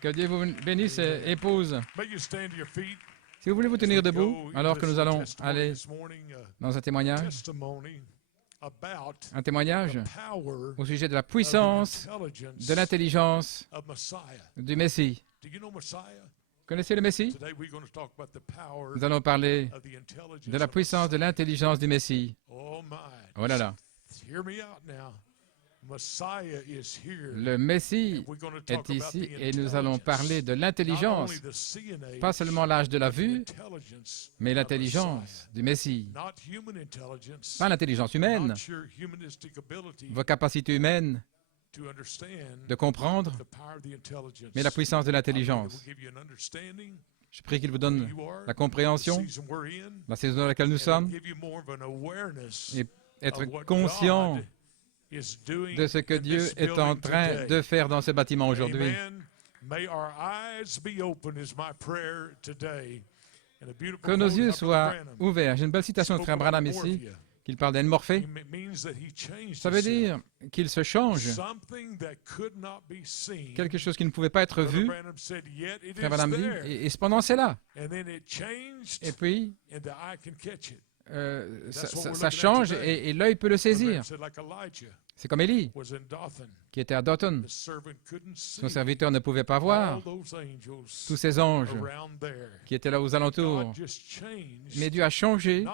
Que Dieu vous bénisse, épouse. Si vous voulez vous tenir debout, alors que nous allons aller dans un témoignage au sujet de la puissance de l'intelligence du Messie. Connaissez le Messie? Nous allons parler de la puissance de l'intelligence du Messie. Oh là là. Le Messie est ici et nous allons parler de l'intelligence, pas seulement l'âge de la vue, mais l'intelligence du Messie. Pas l'intelligence humaine, vos capacités humaines de comprendre, mais la puissance de l'intelligence. Je prie qu'il vous donne la compréhension, la saison dans laquelle nous sommes, et être conscient de ce que Dieu est en train de faire dans ce bâtiment aujourd'hui. Que nos yeux soient ouverts. J'ai une belle citation de Frère Branham ici, qu'il parle d'Enmorphée. Ça veut dire qu'il se change. Quelque chose qui ne pouvait pas être vu, Frère Branham dit, et cependant c'est là. Et puis, ça change et l'œil peut le saisir. C'est comme Élie, qui était à Dothan. Son serviteur ne pouvait pas voir tous ces anges qui étaient là aux alentours. Mais Dieu a changé.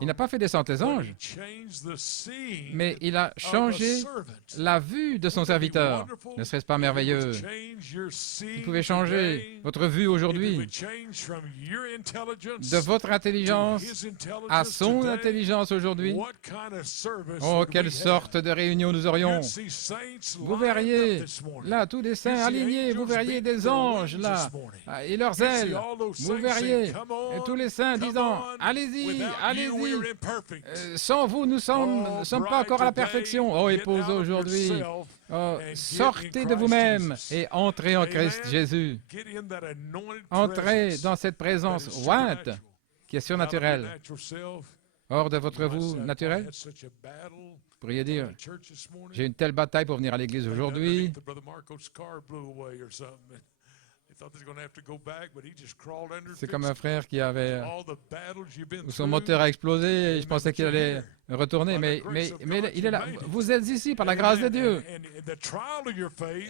Il n'a pas fait descendre les anges, mais il a changé la vue de son serviteur. Ne serait-ce pas merveilleux? Vous pouvez changer votre vue aujourd'hui de votre intelligence à son intelligence aujourd'hui. Oh, quelle sorte de réunion nous aurions! Vous verriez, là, tous les saints alignés, vous verriez des anges, là, et leurs ailes. Vous verriez tous les saints disant, allez-y, allez-y. Sans vous, nous ne sommes pas encore à la perfection. Oh, épouse, aujourd'hui, sortez de vous-même et entrez en Christ Jésus. Entrez dans cette présence ointe qui est surnaturelle. Hors de votre vous naturel, vous pourriez dire, j'ai une telle bataille pour venir à l'église aujourd'hui. C'est comme un frère qui avait... Son moteur a explosé et je pensais qu'il allait retourner, mais il est là. Vous êtes ici par la grâce de Dieu.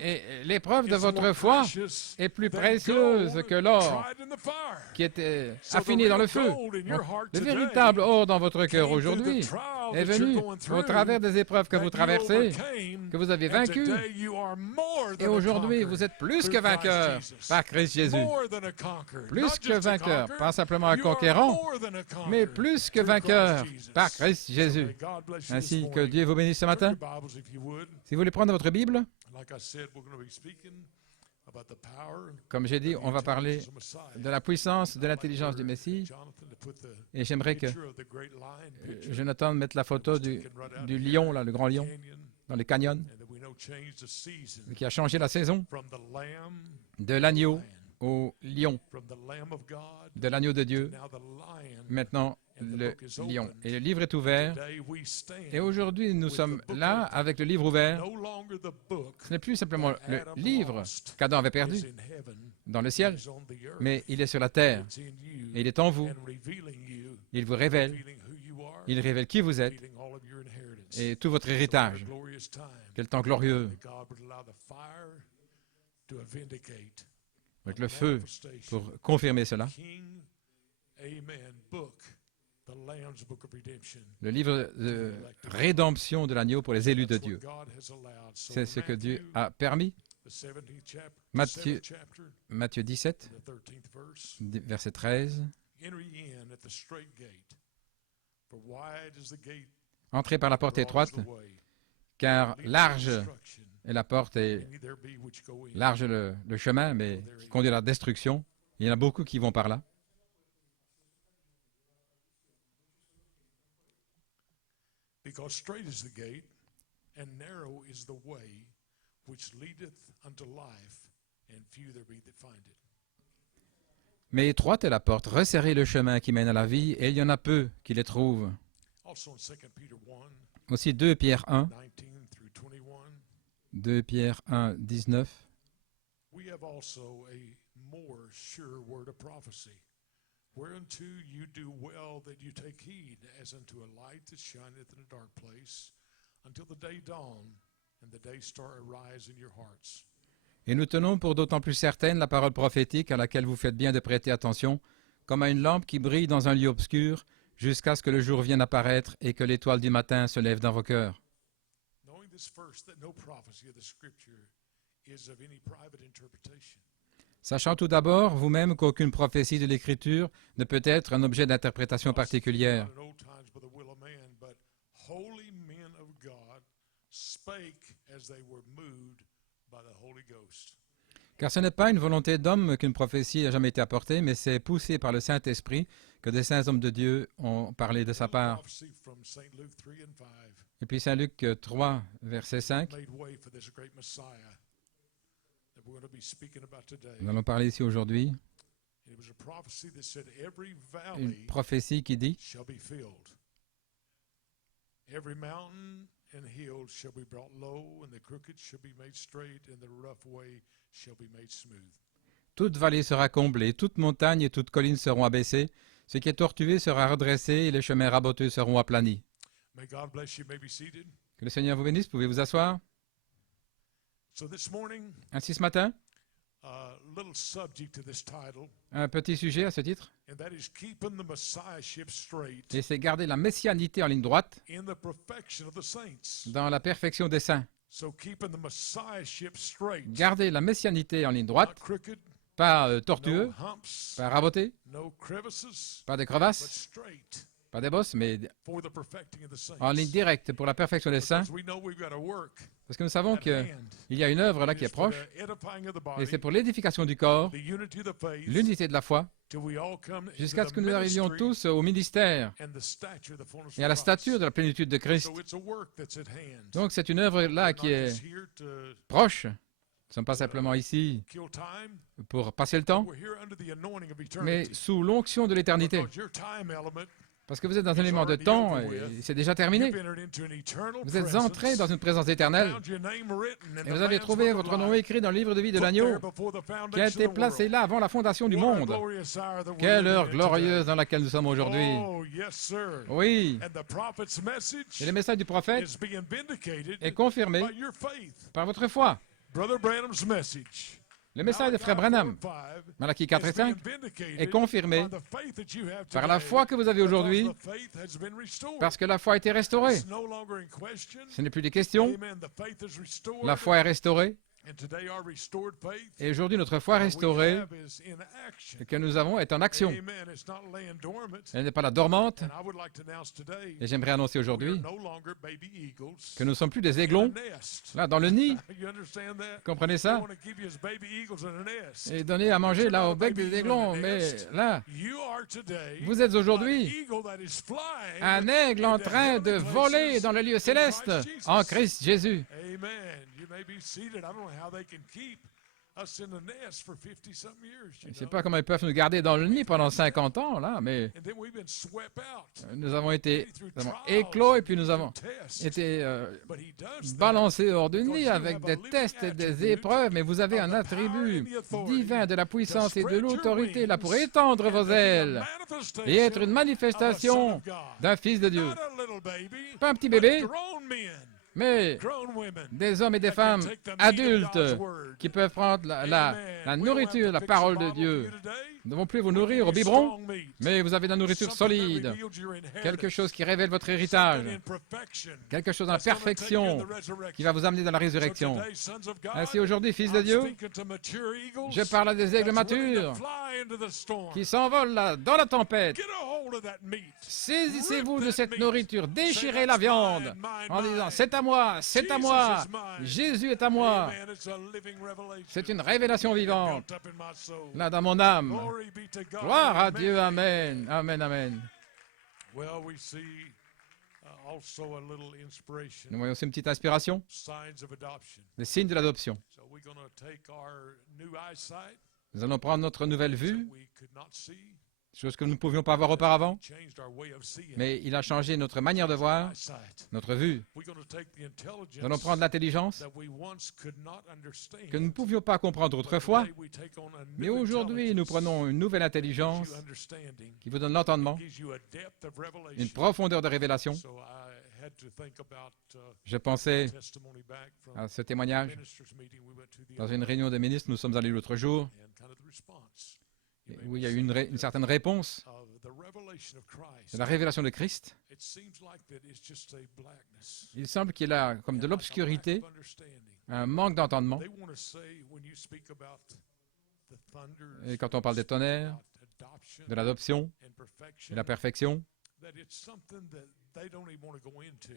Et l'épreuve de votre foi est plus précieuse que l'or qui était affiné dans le feu. Le véritable or dans votre cœur aujourd'hui est venu au travers des épreuves que vous traversez, que vous avez vaincu. Et aujourd'hui, vous êtes plus que vainqueur par Christ Jésus. Plus que vainqueur, pas simplement un conquérant, mais plus que vainqueur par Christ Jésus. Ainsi que Dieu vous bénisse ce matin. Si vous voulez prendre votre Bible, comme j'ai dit, on va parler de la puissance de l'intelligence du Messie. Et j'aimerais que Jonathan mette la photo du lion, là, le grand lion, dans les canyons, qui a changé la saison de l'agneau au lion, de l'agneau de Dieu, maintenant le lion. Et le livre est ouvert. Et aujourd'hui, nous sommes là avec le livre ouvert. Ce n'est plus simplement le livre qu'Adam avait perdu dans le ciel, mais il est sur la terre. Et il est en vous. Il vous révèle. Il révèle qui vous êtes et tout votre héritage. Quel temps glorieux! Avec le feu pour confirmer cela. Le livre de rédemption de l'agneau pour les élus de Dieu. C'est ce que Dieu a permis. Matthieu 17, verset 13. Entrez par la porte étroite, car large est la porte et large le chemin, mais qui conduit à la destruction. Il y en a beaucoup qui vont par là. Because strait is the gate, and narrow is the way which leadeth unto life, and few there be that find it. Mais étroite est la porte, resserrez le chemin qui mène à la vie, et il y en a peu qui les trouvent. Aussi 2 Pierre 1, 2 Pierre 1, 19. we have also a more sure word of prophecy, whereunto you do well that you take heed, as unto a light that shineth in a dark place, until the day dawn and the day star arise in your hearts. Et nous tenons pour d'autant plus certaine la parole prophétique à laquelle vous faites bien de prêter attention, comme à une lampe qui brille dans un lieu obscur, jusqu'à ce que le jour vienne apparaître et que l'étoile du matin se lève dans vos cœurs. Knowing this first, that no prophecy of the Scripture is of any private interpretation. Sachant tout d'abord, vous-même, qu'aucune prophétie de l'Écriture ne peut être un objet d'interprétation particulière. Not in old times by the will of man, but holy men of God spake as they were moved by the Holy Ghost. Car ce n'est pas une volonté d'homme qu'une prophétie n'a jamais été apportée, mais c'est poussé par le Saint-Esprit que des saints hommes de Dieu ont parlé de sa part. Prophecy from St. Luke 3 and 5 Et puis Saint Luc 3, verset 5, made way for this great Messiah that we're going to be speaking about today. nous allons parler ici aujourd'hui, And it was a prophecy that said every une valley prophétie qui dit shall be filled. Every mountain and hill shall be brought low, and the crooked shall be made straight, and the rough way shall be made smooth. « Toute vallée sera comblée, toute montagne et toute colline seront abaissées, ce qui est tortué sera redressé et les chemins raboteux seront aplanis. May God bless you. You may be seated. » Que le Seigneur vous bénisse, pouvez vous asseoir. So this morning, Ainsi ce matin, little subject to this title, un petit sujet à ce titre, and that is keeping the Messiahship straight et c'est garder la messianité en ligne droite in the perfection of the saints. dans la perfection des saints. So keeping the Messiahship straight, Garder la messianité en ligne not droite, crooked, pas tortueux, no humps, pas raboté, no crevices, pas des but crevasses, straight pas des bosses, mais for the perfecting of the saints. en ligne directe pour la perfection des saints, Because we know we've got a work parce que nous savons at qu'il hand. y a une œuvre là qui est It's for proche, the edifying of the et body, c'est pour l'édification du corps, the unity of the faith, l'unité de la foi, till we all come into jusqu'à ce the que nous arrivions ministry tous au ministère and the stature of the fullness et à of la Christ. stature de la plénitude de Christ. So it's a work that's at hand. Donc c'est une œuvre là We're qui not est just here to proche. Nous ne sommes pas simplement ici kill time. pour passer le temps, We're here under the anointing of mais eternity. sous l'onction de l'éternité. Because your time element, Parce que vous êtes dans un élément de temps et c'est déjà terminé. you've entered into an eternal Vous êtes entré dans presence, une présence éternelle found your name written in et the vous avez Lamb's trouvé Book of votre nom Life, écrit dans le livre de vie de put l'agneau there before the qui a foundation été of the placé world. là avant la fondation du What a monde. glorious hour that we're Quelle living heure in glorieuse today. dans laquelle nous sommes aujourd'hui. Oh, yes, sir. Oui, And the prophet's message et le message du prophète is being vindicated est confirmé by your faith. par votre foi. Brother Branham's message. Le message de Frère Branham, Malachie 4 et 5, est confirmé par la foi que vous avez aujourd'hui, parce que la foi a été restaurée. Ce n'est plus des questions, la foi est restaurée. Et aujourd'hui, notre foi restaurée que nous avons est en action. Elle n'est pas là dormante. Et j'aimerais annoncer aujourd'hui que nous ne sommes plus des aiglons, là, dans le nid. Comprenez ça? Et donner à manger là au bec des aiglons. Mais là, vous êtes aujourd'hui un aigle en train de voler dans le lieu céleste en Christ Jésus. Je ne sais pas comment ils peuvent nous garder dans le nid pendant 50 ans, là, mais nous avons été éclos et puis nous avons été balancés hors du nid avec des tests et des épreuves, mais vous avez un attribut divin de la puissance et de l'autorité là pour étendre vos ailes et être une manifestation d'un Fils de Dieu. Pas un petit bébé, mais des hommes et des femmes adultes qui peuvent prendre la nourriture, la parole de Dieu. Nous ne devons plus vous nourrir au biberon, mais vous avez de la nourriture solide, quelque chose qui révèle votre héritage, quelque chose dans la perfection qui va vous amener dans la résurrection. Ainsi aujourd'hui, fils de Dieu, je parle à des aigles matures qui s'envolent là dans la tempête. Saisissez-vous de cette nourriture, déchirez la viande en disant « C'est à moi, c'est à moi, Jésus est à moi ». C'est une révélation vivante là dans mon âme. Gloire à Dieu, amen, amen, amen. Nous voyons aussi une petite inspiration, les signes de l'adoption. Nous allons prendre notre nouvelle vue, chose que nous ne pouvions pas voir auparavant, mais il a changé notre manière de voir, notre vue. Nous allons prendre l'intelligence que nous ne pouvions pas comprendre autrefois, mais aujourd'hui nous prenons une nouvelle intelligence qui vous donne l'entendement, une profondeur de révélation. Je pensais à ce témoignage. Dans une réunion de ministres, nous sommes allés l'autre jour, où il y a eu une certaine réponse de la révélation de Christ. Il semble qu'il y a comme de l'obscurité, un manque d'entendement. Et quand on parle des tonnerres, de l'adoption, de la perfection,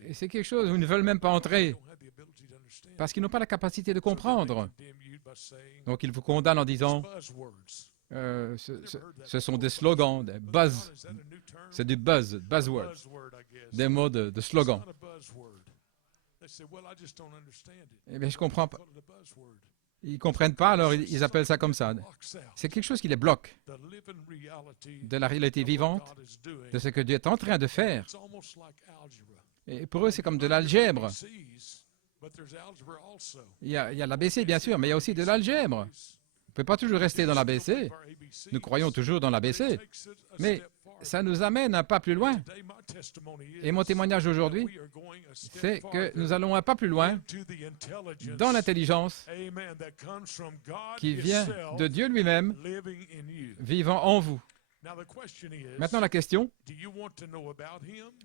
et c'est quelque chose où ils ne veulent même pas entrer, parce qu'ils n'ont pas la capacité de comprendre. Donc ils vous condamnent en disant, ce sont des slogans, des buzz, c'est du buzz, buzzword, des mots de slogan. Eh bien, je ne comprends pas. Ils ne comprennent pas, alors ils appellent ça comme ça. C'est quelque chose qui les bloque de la réalité vivante, de ce que Dieu est en train de faire. Et pour eux, c'est comme de l'algèbre. Il y a l'ABC, bien sûr, mais il y a aussi de l'algèbre. On ne peut pas toujours rester dans l'ABC. Nous croyons toujours dans l'ABC. Mais ça nous amène un pas plus loin. Et mon témoignage aujourd'hui, c'est que nous allons un pas plus loin dans l'intelligence qui vient de Dieu lui-même, vivant en vous. Maintenant, la question,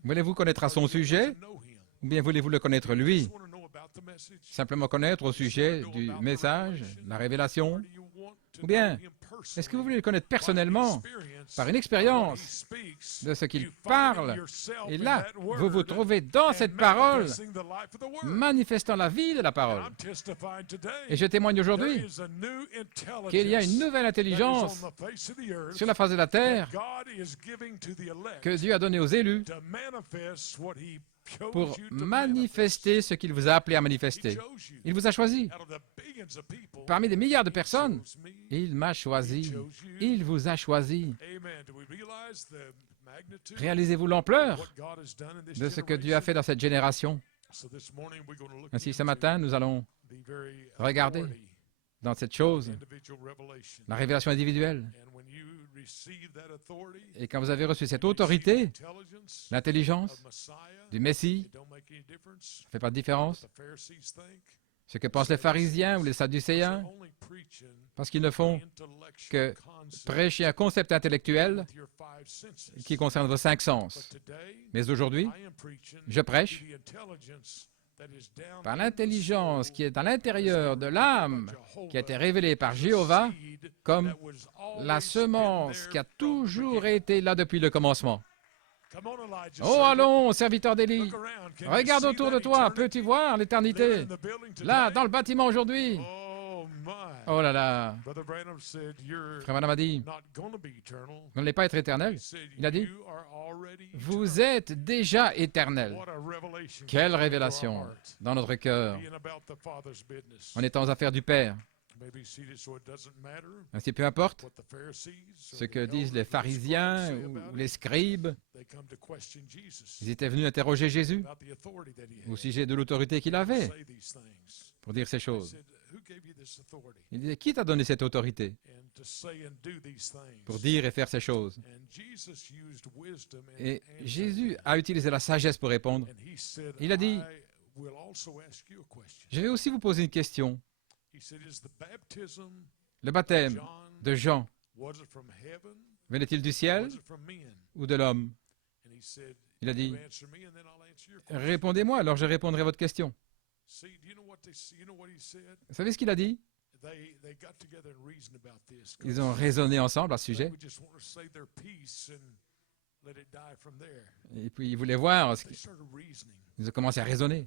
voulez-vous connaître à son sujet ou bien voulez-vous le connaître lui? Simplement connaître au sujet du message, la révélation? Ou bien, est-ce que vous voulez le connaître personnellement, par une expérience de ce qu'il parle? Et là, vous vous trouvez dans cette parole, manifestant la vie de la parole. Et je témoigne aujourd'hui qu'il y a une nouvelle intelligence sur la face de la terre que Dieu a donnée aux élus pour manifester ce qu'il vous a appelé à manifester. Il vous a choisi. Parmi des milliards de personnes, il m'a choisi. Il vous a choisi. Réalisez-vous l'ampleur de ce que Dieu a fait dans cette génération. Ainsi, ce matin, nous allons regarder dans cette chose la révélation individuelle. Et quand vous avez reçu cette autorité, l'intelligence du Messie, ça ne fait pas de différence. Ce que pensent les pharisiens ou les sadducéens, parce qu'ils ne font que prêcher un concept intellectuel qui concerne vos 5 sens. Mais aujourd'hui, je prêche par l'intelligence qui est à l'intérieur de l'âme, qui a été révélée par Jéhovah, comme la semence qui a toujours été là depuis le commencement. Oh, allons, serviteur d'Élie, regarde autour de toi, peux-tu voir l'éternité? Là, dans le bâtiment aujourd'hui. Oh là là. Frère Branham a dit, vous n'allez pas être éternel. Il a dit, vous êtes déjà éternel. Quelle révélation dans notre cœur, en étant aux affaires du Père. Ainsi, peu importe ce que disent les pharisiens ou les scribes, ils étaient venus interroger Jésus au sujet de l'autorité qu'il avait pour dire ces choses. Il disait, qui t'a donné cette autorité pour dire et faire ces choses? Et Jésus a utilisé la sagesse pour répondre. Il a dit, je vais aussi vous poser une question. Le baptême de Jean, venait-il du ciel ou de l'homme? Il a dit, répondez-moi, alors je répondrai à votre question. Vous savez ce qu'il a dit? Ils ont raisonné ensemble à ce sujet. Et puis ils voulaient voir. Ils ont commencé à raisonner.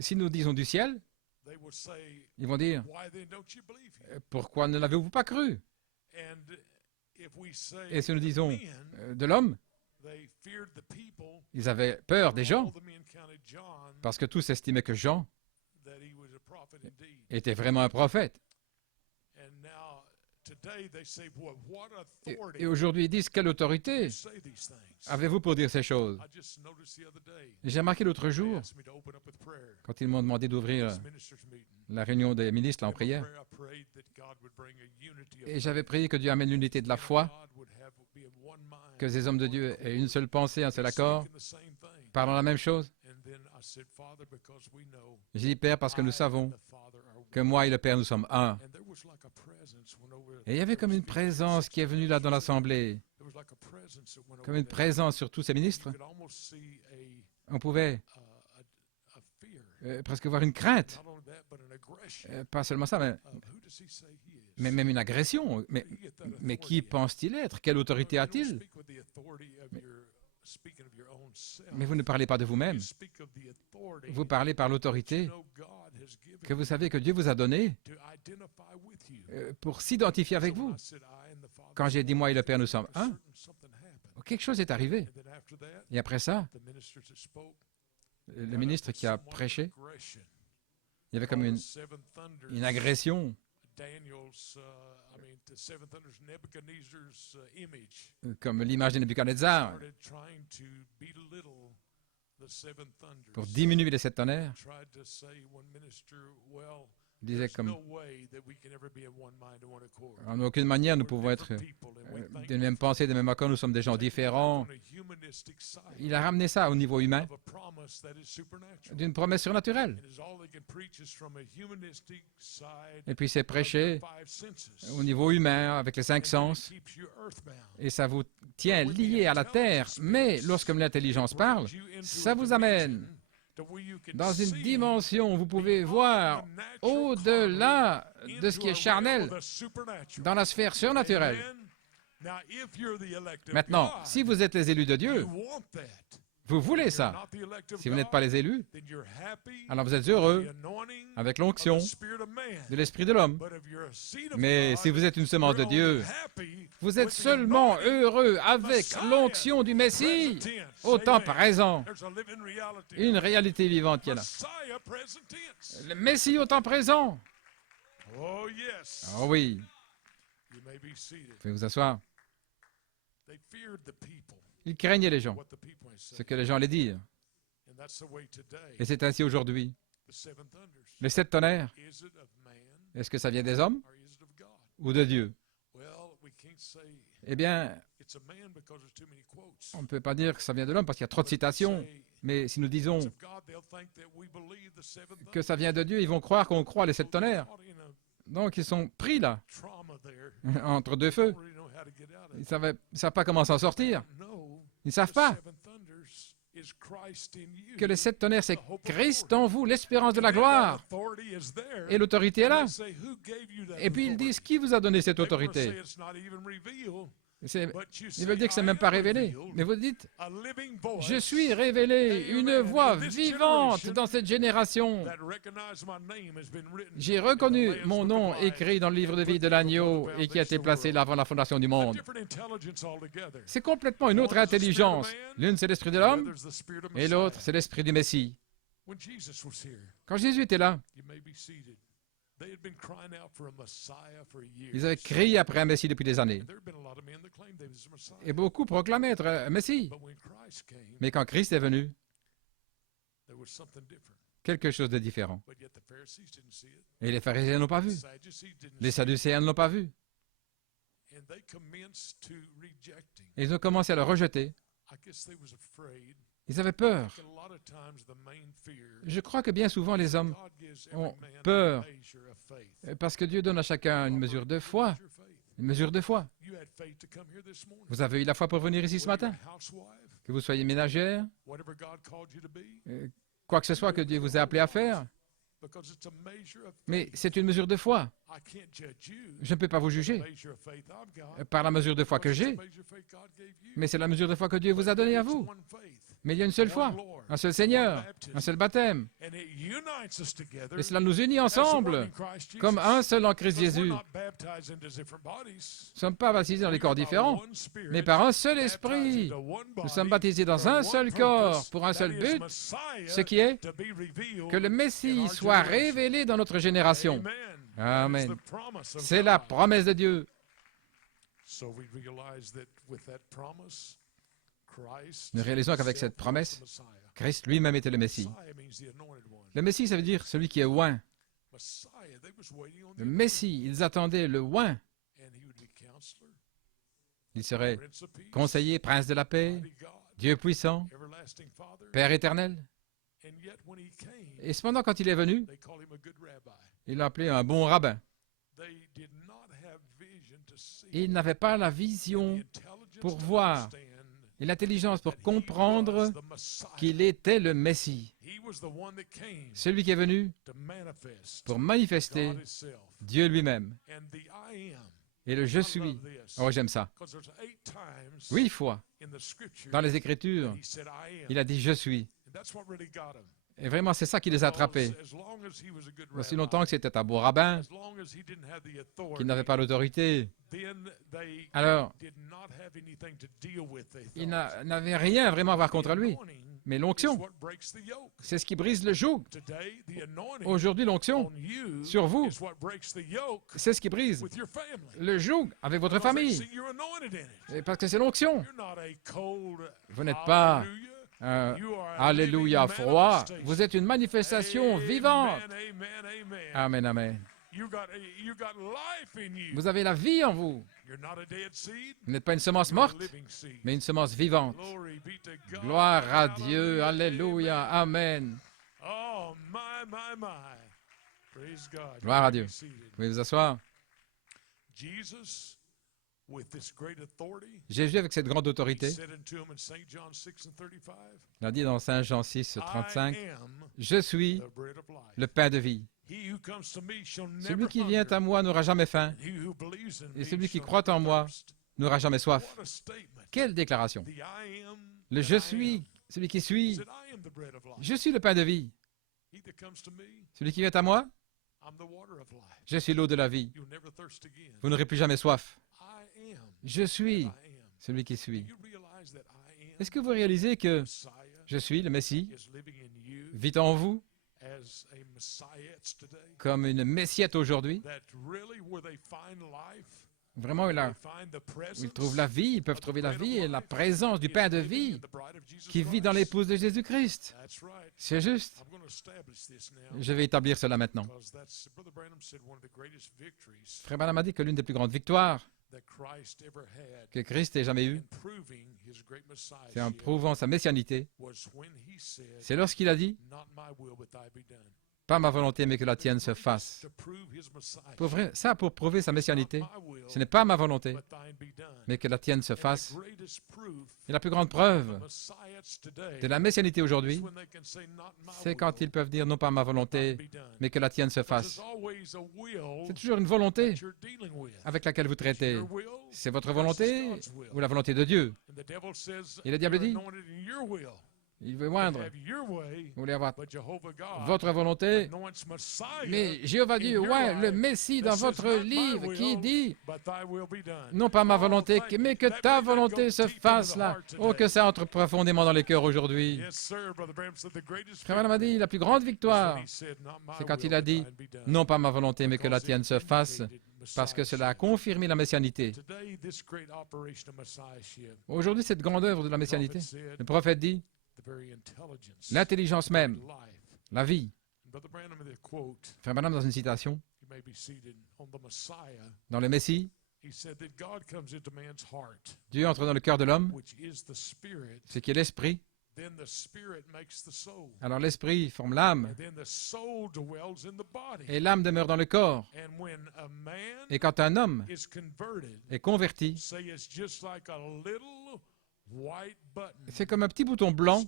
Si nous disons du ciel, ils vont dire, pourquoi ne l'avez-vous pas cru? Et si nous disons de l'homme, ils avaient peur des gens, parce que tous estimaient que Jean était vraiment un prophète. Et aujourd'hui, ils disent, quelle autorité avez-vous pour dire ces choses? J'ai remarqué l'autre jour, quand ils m'ont demandé d'ouvrir la réunion des ministres là, en prière, et j'avais prié que Dieu amène l'unité de la foi, que ces hommes de Dieu aient une seule pensée, un seul accord, parlant la même chose. J'ai dit, Père, parce que nous savons que moi et le Père, nous sommes un. Et il y avait comme une présence qui est venue là dans l'Assemblée, comme une présence sur tous ces ministres. On pouvait presque voir une crainte. Pas seulement ça, mais même une agression. Mais qui pense-t-il être? Quelle autorité a-t-il? Mais vous ne parlez pas de vous-même. Vous parlez par l'autorité que vous savez que Dieu vous a donnée pour s'identifier avec vous. Quand j'ai dit moi et le Père, nous sommes un, quelque chose est arrivé. Et après ça, le ministre qui a prêché, il y avait comme une agression. Comme l'image de Nebuchadnezzar, pour diminuer les sept tonnerres, il disait comme en aucune manière nous pouvons être de même pensée, de même accord, nous sommes des gens différents. Il a ramené ça au niveau humain, d'une promesse surnaturelle. Et puis c'est prêché au niveau humain, avec les cinq sens, et ça vous tient lié à la terre. Mais lorsque l'intelligence parle, ça vous amène dans une dimension où vous pouvez voir au-delà de ce qui est charnel, dans la sphère surnaturelle. Maintenant, si vous êtes les élus de Dieu, vous voulez ça. Si vous n'êtes pas les élus, alors vous êtes heureux avec l'onction de l'esprit de l'homme. Mais si vous êtes une semence de Dieu, vous êtes seulement heureux avec l'onction du Messie au temps présent. Une réalité vivante qui est là. Le Messie au temps présent. Oh oui. Vous pouvez vous asseoir. Ils craignaient les gens, ce que les gens allaient dire. Et c'est ainsi aujourd'hui. Les sept tonnerres, est-ce que ça vient des hommes ou de Dieu? Eh bien, on ne peut pas dire que ça vient de l'homme parce qu'il y a trop de citations. Mais si nous disons que ça vient de Dieu, ils vont croire qu'on croit les sept tonnerres. Donc, ils sont pris là, entre deux feux. Ils ne savent pas comment s'en sortir. Ils ne savent pas que les sept tonnerres, c'est Christ en vous, l'espérance de la gloire. Et l'autorité est là. Et puis ils disent, qui vous a donné cette autorité? Ils veulent dire que ce n'est même pas révélé. Mais vous dites, je suis révélé, une voix vivante dans cette génération. J'ai reconnu mon nom écrit dans le livre de vie de l'agneau et qui a été placé là avant la fondation du monde. C'est complètement une autre intelligence. L'une, c'est l'esprit de l'homme et l'autre, c'est l'esprit du Messie. Quand Jésus était là, ils avaient crié après un Messie depuis des années. Et beaucoup proclamaient être un Messie. Mais quand Christ est venu, quelque chose de différent. Et les pharisiens n'ont pas vu. Les sadducéens ne l'ont pas vu. Et ils ont commencé à le rejeter. Ils avaient peur. Je crois que bien souvent les hommes ont peur parce que Dieu donne à chacun une mesure de foi. Une mesure de foi. Vous avez eu la foi pour venir ici ce matin. Que vous soyez ménagère, quoi que ce soit que Dieu vous ait appelé à faire. Mais c'est une mesure de foi. Je ne peux pas vous juger par la mesure de foi que j'ai, mais c'est la mesure de foi que Dieu vous a donnée à vous. Mais il y a une seule foi, un seul Seigneur, un seul baptême. Et cela nous unit ensemble, comme un seul en Christ Jésus. Nous ne sommes pas baptisés dans des corps différents, mais par un seul esprit. Nous sommes baptisés dans un seul corps, pour un seul but, ce qui est que le Messie soit révélé dans notre génération. Amen. C'est la promesse de Dieu. Nous réalisons qu'avec cette promesse, Christ lui-même était le Messie. Le Messie, ça veut dire celui qui est oint. Le Messie, ils attendaient le oint. Il serait conseiller, prince de la paix, Dieu puissant, Père éternel. Et cependant, quand il est venu, il l'a appelé un bon rabbin. Il n'avait pas la vision pour voir et l'intelligence pour comprendre qu'il était le Messie. Celui qui est venu pour manifester Dieu lui-même. Et le « je suis ». Oh, j'aime ça. 8 fois dans les Écritures, il a dit « je suis ». Et vraiment, c'est ça qui les a attrapés. Aussi longtemps que c'était un beau rabbin, qu'il n'avait pas l'autorité, alors il n'avait rien vraiment à voir contre lui. Mais l'onction, c'est ce qui brise le joug. Aujourd'hui, l'onction sur vous, c'est ce qui brise le joug avec votre famille. Et parce que c'est l'onction. Vous n'êtes pas alléluia froid. Vous êtes une manifestation vivante. Amen, amen. Vous avez la vie en vous. Vous n'êtes pas une semence morte, mais une semence vivante. Gloire à Dieu. Alléluia. Amen. Gloire à Dieu. Vous pouvez vous asseoir. Jésus, avec cette grande autorité, il a dit dans Saint Jean 6, 35, « Je suis le pain de vie. Celui qui vient à moi n'aura jamais faim, et celui qui croit en moi n'aura jamais soif. » Quelle déclaration! Le « je suis », celui qui suit, « Je suis le pain de vie. » Celui qui vient à moi, je suis l'eau de la vie. Vous n'aurez plus jamais soif. Je suis celui qui suit. Est-ce que vous réalisez que je suis le Messie, vit en vous comme une messiette aujourd'hui? Vraiment, ils trouvent la vie, ils peuvent trouver la vie et la présence du pain de vie qui vit dans l'épouse de Jésus-Christ. C'est juste. Je vais établir cela maintenant. Frère Branham a dit que l'une des plus grandes victoires que Christ ait jamais eue, c'est en prouvant sa messianité, c'est lorsqu'il a dit « Pas ma volonté, mais que la tienne se fasse. » Pour prouver sa messianité, ce n'est pas ma volonté, mais que la tienne se fasse. Et la plus grande preuve de la messianité aujourd'hui, c'est quand ils peuvent dire non pas ma volonté, mais que la tienne se fasse. C'est toujours une volonté avec laquelle vous traitez. C'est votre volonté ou la volonté de Dieu. Et le diable dit, il veut moindre. Vous voulez avoir votre volonté. Mais Jéhovah dit, ouais, le Messie dans votre livre qui dit, non pas ma volonté, mais que ta volonté se fasse là. Oh, que ça entre profondément dans les cœurs aujourd'hui. Frère Branham a dit, la plus grande victoire, c'est quand il a dit, non pas ma volonté, mais que la tienne se fasse, parce que cela a confirmé la messianité. Aujourd'hui, cette grande œuvre de la messianité, le prophète dit, l'intelligence même, la vie. Frère Branham, dans une citation, dans le Messie, Dieu entre dans le cœur de l'homme, ce qui est l'esprit. Alors l'esprit forme l'âme, et l'âme demeure dans le corps. Et quand un homme est converti, c'est comme un petit bouton blanc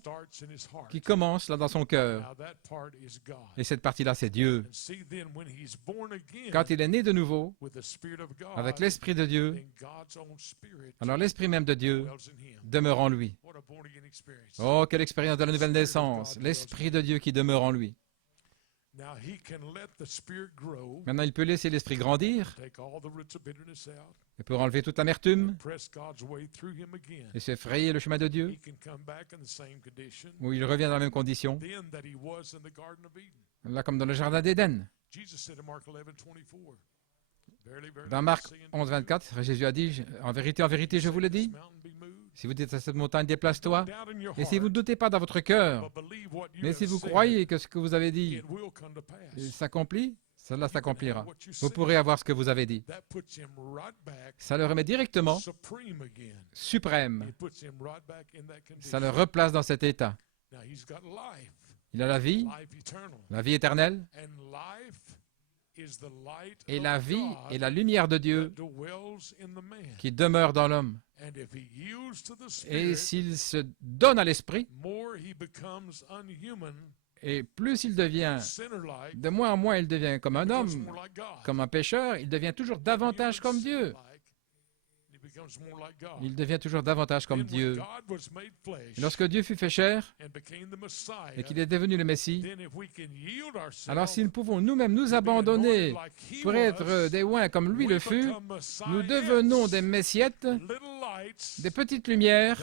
qui commence là dans son cœur. Et cette partie-là, c'est Dieu. Quand il est né de nouveau, avec l'Esprit de Dieu, alors l'Esprit même de Dieu demeure en lui. Oh, quelle expérience de la nouvelle naissance! L'Esprit de Dieu qui demeure en lui. Maintenant, il peut laisser l'Esprit grandir. Il peut enlever toute l'amertume et se frayer le chemin de Dieu, où il revient dans la même condition, là comme dans le jardin d'Éden. Dans Marc 11, 24, Jésus a dit, en vérité, je vous le dis, si vous dites à cette montagne, déplace-toi, et si vous ne doutez pas dans votre cœur, mais si vous croyez que ce que vous avez dit s'accomplit, cela s'accomplira. Vous pourrez avoir ce que vous avez dit. Ça le remet directement suprême. Ça le replace dans cet état. Il a la vie éternelle, et la vie est la lumière de Dieu qui demeure dans l'homme. Et s'il se donne à l'esprit, et plus il devient, de moins en moins il devient comme un homme, comme un pécheur, il devient toujours davantage comme Dieu. Il devient toujours davantage comme Dieu. Et lorsque Dieu fut fait chair et qu'il est devenu le Messie, alors si nous pouvons nous-mêmes nous abandonner pour être des oints comme lui le fut, nous devenons des messiettes, des petites lumières.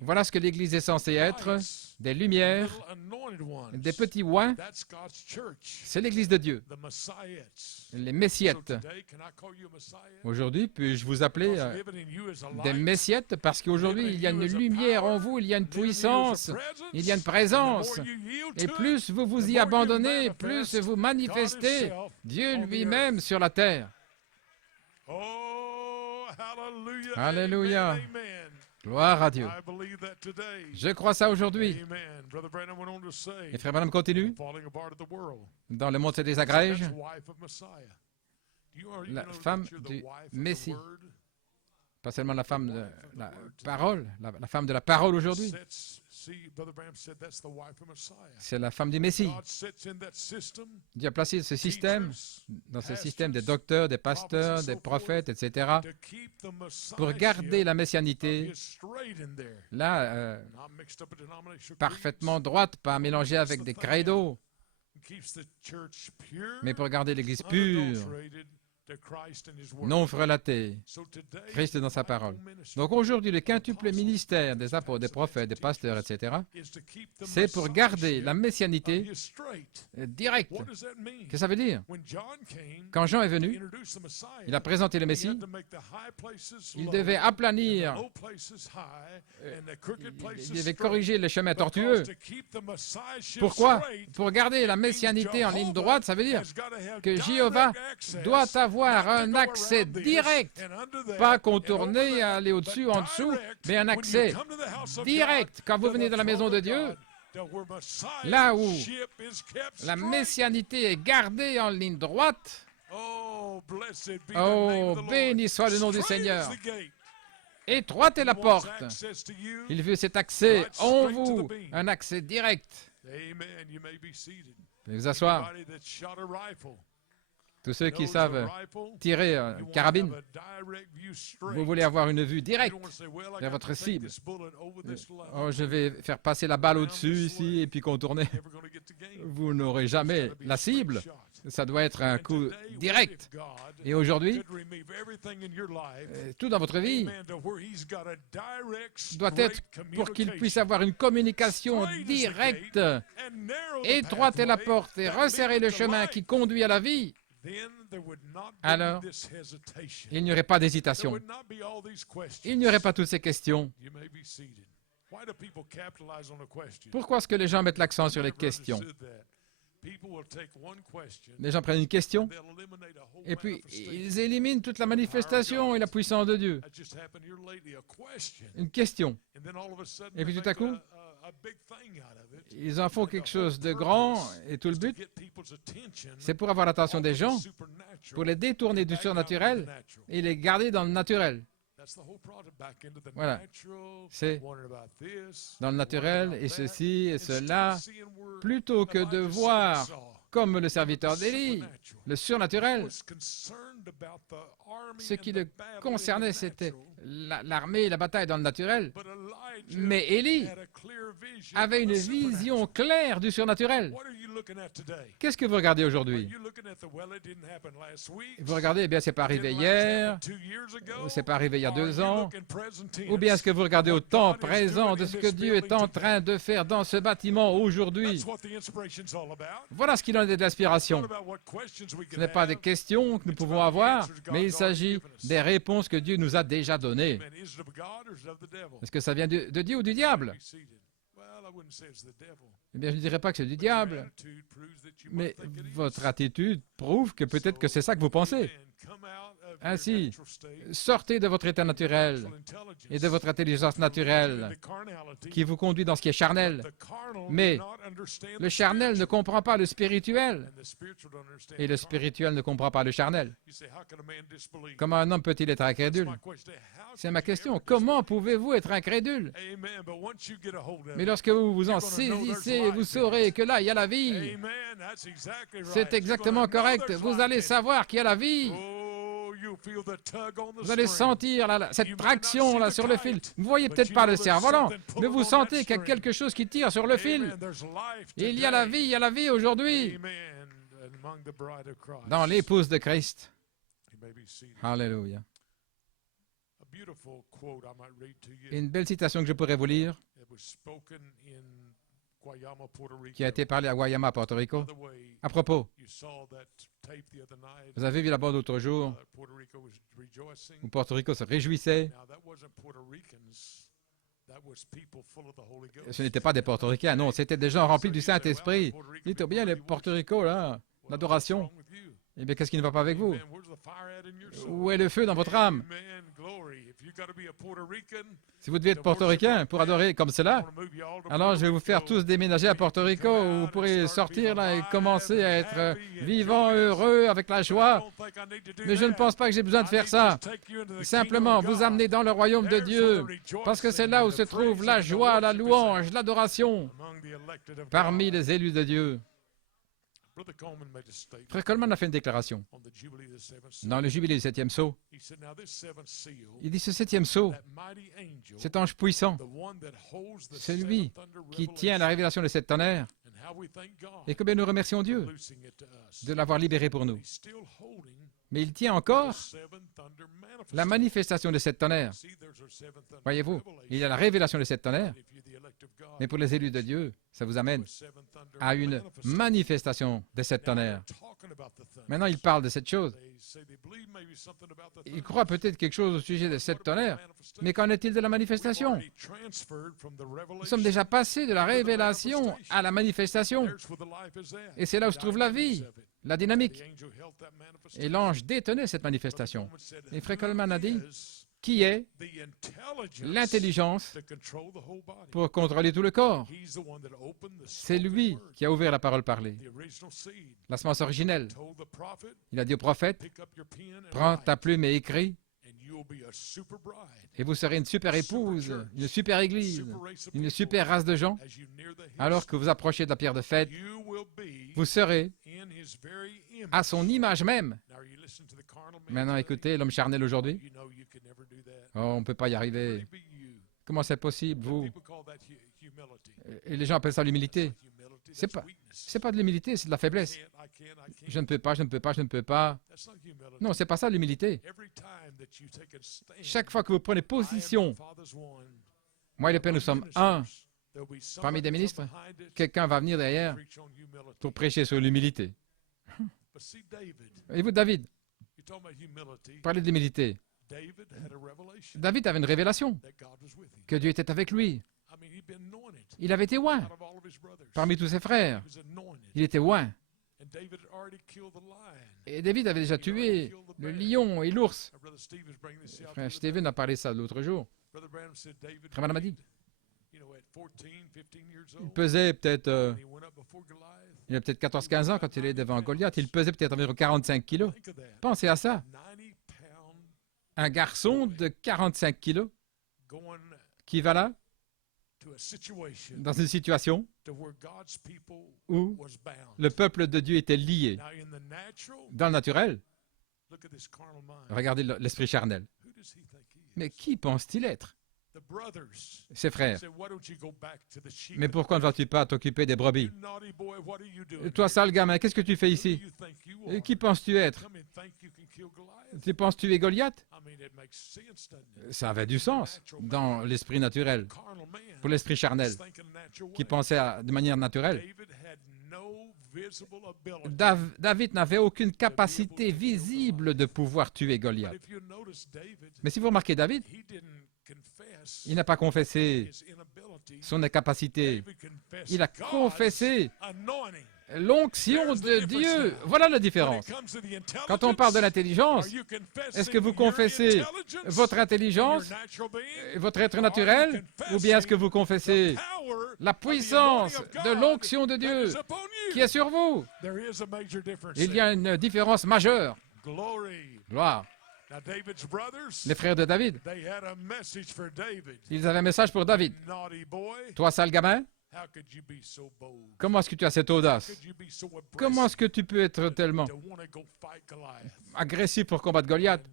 Voilà ce que l'Église est censée être, des lumières, des petits oints. C'est l'Église de Dieu, les messiettes. Aujourd'hui, puis-je vous appeler des messiettes parce qu'aujourd'hui, il y a une lumière en vous, il y a une puissance, il y a une présence. Et plus vous vous y abandonnez, plus vous manifestez Dieu lui-même sur la terre. Alléluia. Gloire à Dieu. Je crois ça aujourd'hui. Et Frère Branham continue. Dans le monde se désagrège. La femme du Messie, pas seulement la femme de la parole, la femme de la parole aujourd'hui, c'est la femme du Messie. Dieu a placé ce système, dans ce système des docteurs, des pasteurs, des prophètes, etc., pour garder la messianité là, parfaitement droite, pas mélangée avec des credos, mais pour garder l'Église pure, non frelaté, Christ dans sa parole. Donc aujourd'hui, le quintuple ministère des apôtres, des prophètes, des pasteurs, etc., c'est pour garder la messianité directe. Qu'est-ce que ça veut dire? Quand Jean est venu, il a présenté le Messie, il devait aplanir, il devait corriger les chemins tortueux. Pourquoi? Pour garder la messianité en ligne droite, ça veut dire que Jéhovah doit avoir un accès direct, pas contourné, aller au-dessus, en dessous, mais un accès direct. Quand vous venez dans la maison de Dieu, là où la messianité est gardée en ligne droite, oh, béni soit le nom du Seigneur. Étroite est la porte. Il veut cet accès en vous, un accès direct. Veuillez vous asseoir. Tous ceux qui savent tirer une carabine, vous voulez avoir une vue directe vers votre cible. Oh, je vais faire passer la balle au-dessus ici et puis contourner. Vous n'aurez jamais la cible. Ça doit être un coup direct. Et aujourd'hui, tout dans votre vie doit être pour qu'il puisse avoir une communication directe. Étroite est la porte et resserrez le chemin qui conduit à la vie. Alors, il n'y aurait pas d'hésitation. Il n'y aurait pas toutes ces questions. Pourquoi est-ce que les gens mettent l'accent sur les questions? Les gens prennent une question et puis ils éliminent toute la manifestation et la puissance de Dieu. Une question. Et puis tout à coup, ils en font quelque chose de grand et tout le but, c'est pour avoir l'attention des gens, pour les détourner du surnaturel et les garder dans le naturel. Voilà. C'est dans le naturel et ceci et cela, plutôt que de voir comme le serviteur d'Élie, le surnaturel. Ce qui le concernait, c'était l'armée et la bataille dans le naturel. Mais Élie avait une vision claire du surnaturel. Qu'est-ce que vous regardez aujourd'hui? Vous regardez, eh bien, c'est pas arrivé hier, c'est pas arrivé il y a 2 ans, ou bien est-ce que vous regardez au temps présent de ce que Dieu est en train de faire dans ce bâtiment aujourd'hui? Voilà ce qu'il en est de l'inspiration. Ce n'est pas des questions que nous pouvons avoir, mais il s'agit des réponses que Dieu nous a déjà données. Est-ce que ça vient de Dieu ou du diable? Eh bien, je ne dirais pas que c'est du diable, mais votre attitude prouve que peut-être que c'est ça que vous pensez. Ainsi, sortez de votre état naturel et de votre intelligence naturelle qui vous conduit dans ce qui est charnel. Mais le charnel ne comprend pas le spirituel et le spirituel ne comprend pas le charnel. Comment un homme peut-il être incrédule? C'est ma question. Comment pouvez-vous être incrédule? Mais lorsque vous vous en saisissez, vous saurez que là, il y a la vie. C'est exactement correct. Vous allez savoir qu'il y a la vie. Vous allez sentir cette traction là sur le fil. Vous ne voyez peut-être pas le cerf-volant, mais vous sentez qu'il y a quelque chose qui tire sur le fil. Et il y a la vie aujourd'hui dans l'épouse de Christ. Alléluia. Une belle citation que je pourrais vous lire, qui a été parlée à Guayama, Porto Rico. À propos, vous avez vu la bande l'autre jour où Porto Rico se réjouissait. Ce n'étaient pas des portoricains, non, c'était des gens remplis du Saint-Esprit. Dites bien, les Porto Rico, là, l'adoration. Eh bien, qu'est-ce qui ne va pas avec vous? Où est le feu dans votre âme? Si vous devez être portoricain pour adorer comme cela, alors je vais vous faire tous déménager à Porto Rico où vous pourrez sortir là et commencer à être vivant, heureux, avec la joie. Mais je ne pense pas que j'ai besoin de faire ça. Simplement, vous amener dans le royaume de Dieu, parce que c'est là où se trouve la joie, la louange, l'adoration, parmi les élus de Dieu. Frère Coleman a fait une déclaration dans le jubilé du 7e sceau. Il dit ce 7e sceau, cet ange puissant, celui qui tient la révélation des 7 tonnerres, et combien nous remercions Dieu de l'avoir libéré pour nous. Mais il tient encore la manifestation des 7 tonnerres. Voyez-vous, il y a la révélation des 7 tonnerres, mais pour les élus de Dieu, ça vous amène à une manifestation des 7 tonnerres. Maintenant, il parle de cette chose. Il croit peut-être quelque chose au sujet des 7 tonnerres, mais qu'en est-il de la manifestation? Nous sommes déjà passés de la révélation à la manifestation. Et c'est là où se trouve la vie, la dynamique. Et l'ange détenait cette manifestation. Et Frère Coleman a dit, qui est l'intelligence pour contrôler tout le corps? C'est lui qui a ouvert la parole parlée, la semence originelle. Il a dit au prophète, prends ta plume et écris, et vous serez une super épouse, une super église, une super race de gens. Alors que vous approchez de la pierre de fête, vous serez à son image même. Maintenant, écoutez, l'homme charnel aujourd'hui, on ne peut pas y arriver. Comment c'est possible, vous? Et les gens appellent ça l'humilité. C'est pas de l'humilité, c'est de la faiblesse. Je ne peux pas, je ne peux pas, je ne peux pas. Non, c'est pas ça l'humilité. Chaque fois que vous prenez position, moi et le Père, nous sommes un. Parmi des ministres, quelqu'un va venir derrière pour prêcher sur l'humilité. Et vous, David, parlez de l'humilité. David avait une révélation que Dieu était avec lui. Il avait été oint parmi tous ses frères. Il était oint. Et David avait déjà tué le lion et l'ours. Frère Stephen a parlé de ça l'autre jour. Frère Branham a dit, il pesait peut-être, il a peut-être 14-15 ans quand il est devant Goliath, il pesait peut-être environ 45 kilos. Pensez à ça. Un garçon de 45 kilos qui va là, dans une situation où le peuple de Dieu était lié. Dans le naturel, Regardez l'esprit charnel. Mais qui pense-t-il être? Ses frères. Mais pourquoi ne vas-tu pas t'occuper des brebis? Toi, sale gamin, qu'est-ce que tu fais ici? Et qui penses-tu être? Tu penses tuer Goliath? Ça avait du sens dans l'esprit naturel, pour l'esprit charnel, qui pensait de manière naturelle. David n'avait aucune capacité visible de pouvoir tuer Goliath. Mais si vous remarquez David, il n'a pas confessé son incapacité. Il a confessé l'onction de Dieu. Voilà la différence. Quand on parle de l'intelligence, est-ce que vous confessez votre intelligence, votre être naturel, ou bien est-ce que vous confessez la puissance de l'onction de Dieu qui est sur vous? Il y a une différence majeure. Gloire. Les frères de David, ils avaient un message pour David. Toi, sale gamin, comment est-ce que tu as cette audace? Comment est-ce que tu peux être tellement agressif pour combattre Goliath?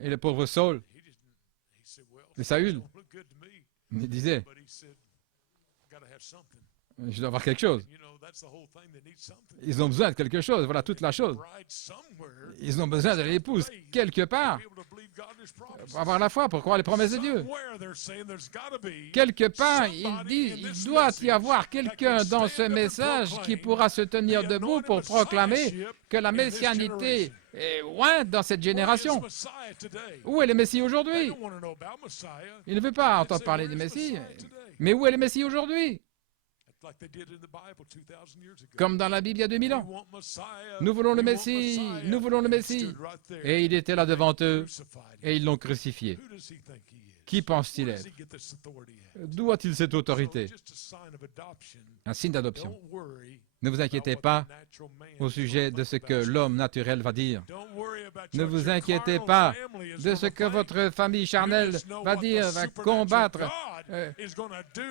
Et le pauvre Saul, et Saül, il disait, je dois avoir quelque chose. Ils ont besoin de quelque chose, voilà toute la chose. Ils ont besoin de l'épouse quelque part pour avoir la foi, pour croire les promesses de Dieu. Quelque part, il dit, il doit y avoir quelqu'un dans ce message qui pourra se tenir debout pour proclamer que la messianité est loin dans cette génération. Où est le Messie aujourd'hui? Il ne veut pas entendre parler du Messie. Mais où est le Messie aujourd'hui? Comme dans la Bible il y a 2000 ans. Nous voulons le Messie, nous voulons le Messie. Et il était là devant eux, et ils l'ont crucifié. Qui pense-t-il être? D'où a-t-il cette autorité? Un signe d'adoption. Ne vous inquiétez pas au sujet de ce que l'homme naturel va dire. Ne vous inquiétez pas de ce que votre famille charnelle va dire, va combattre.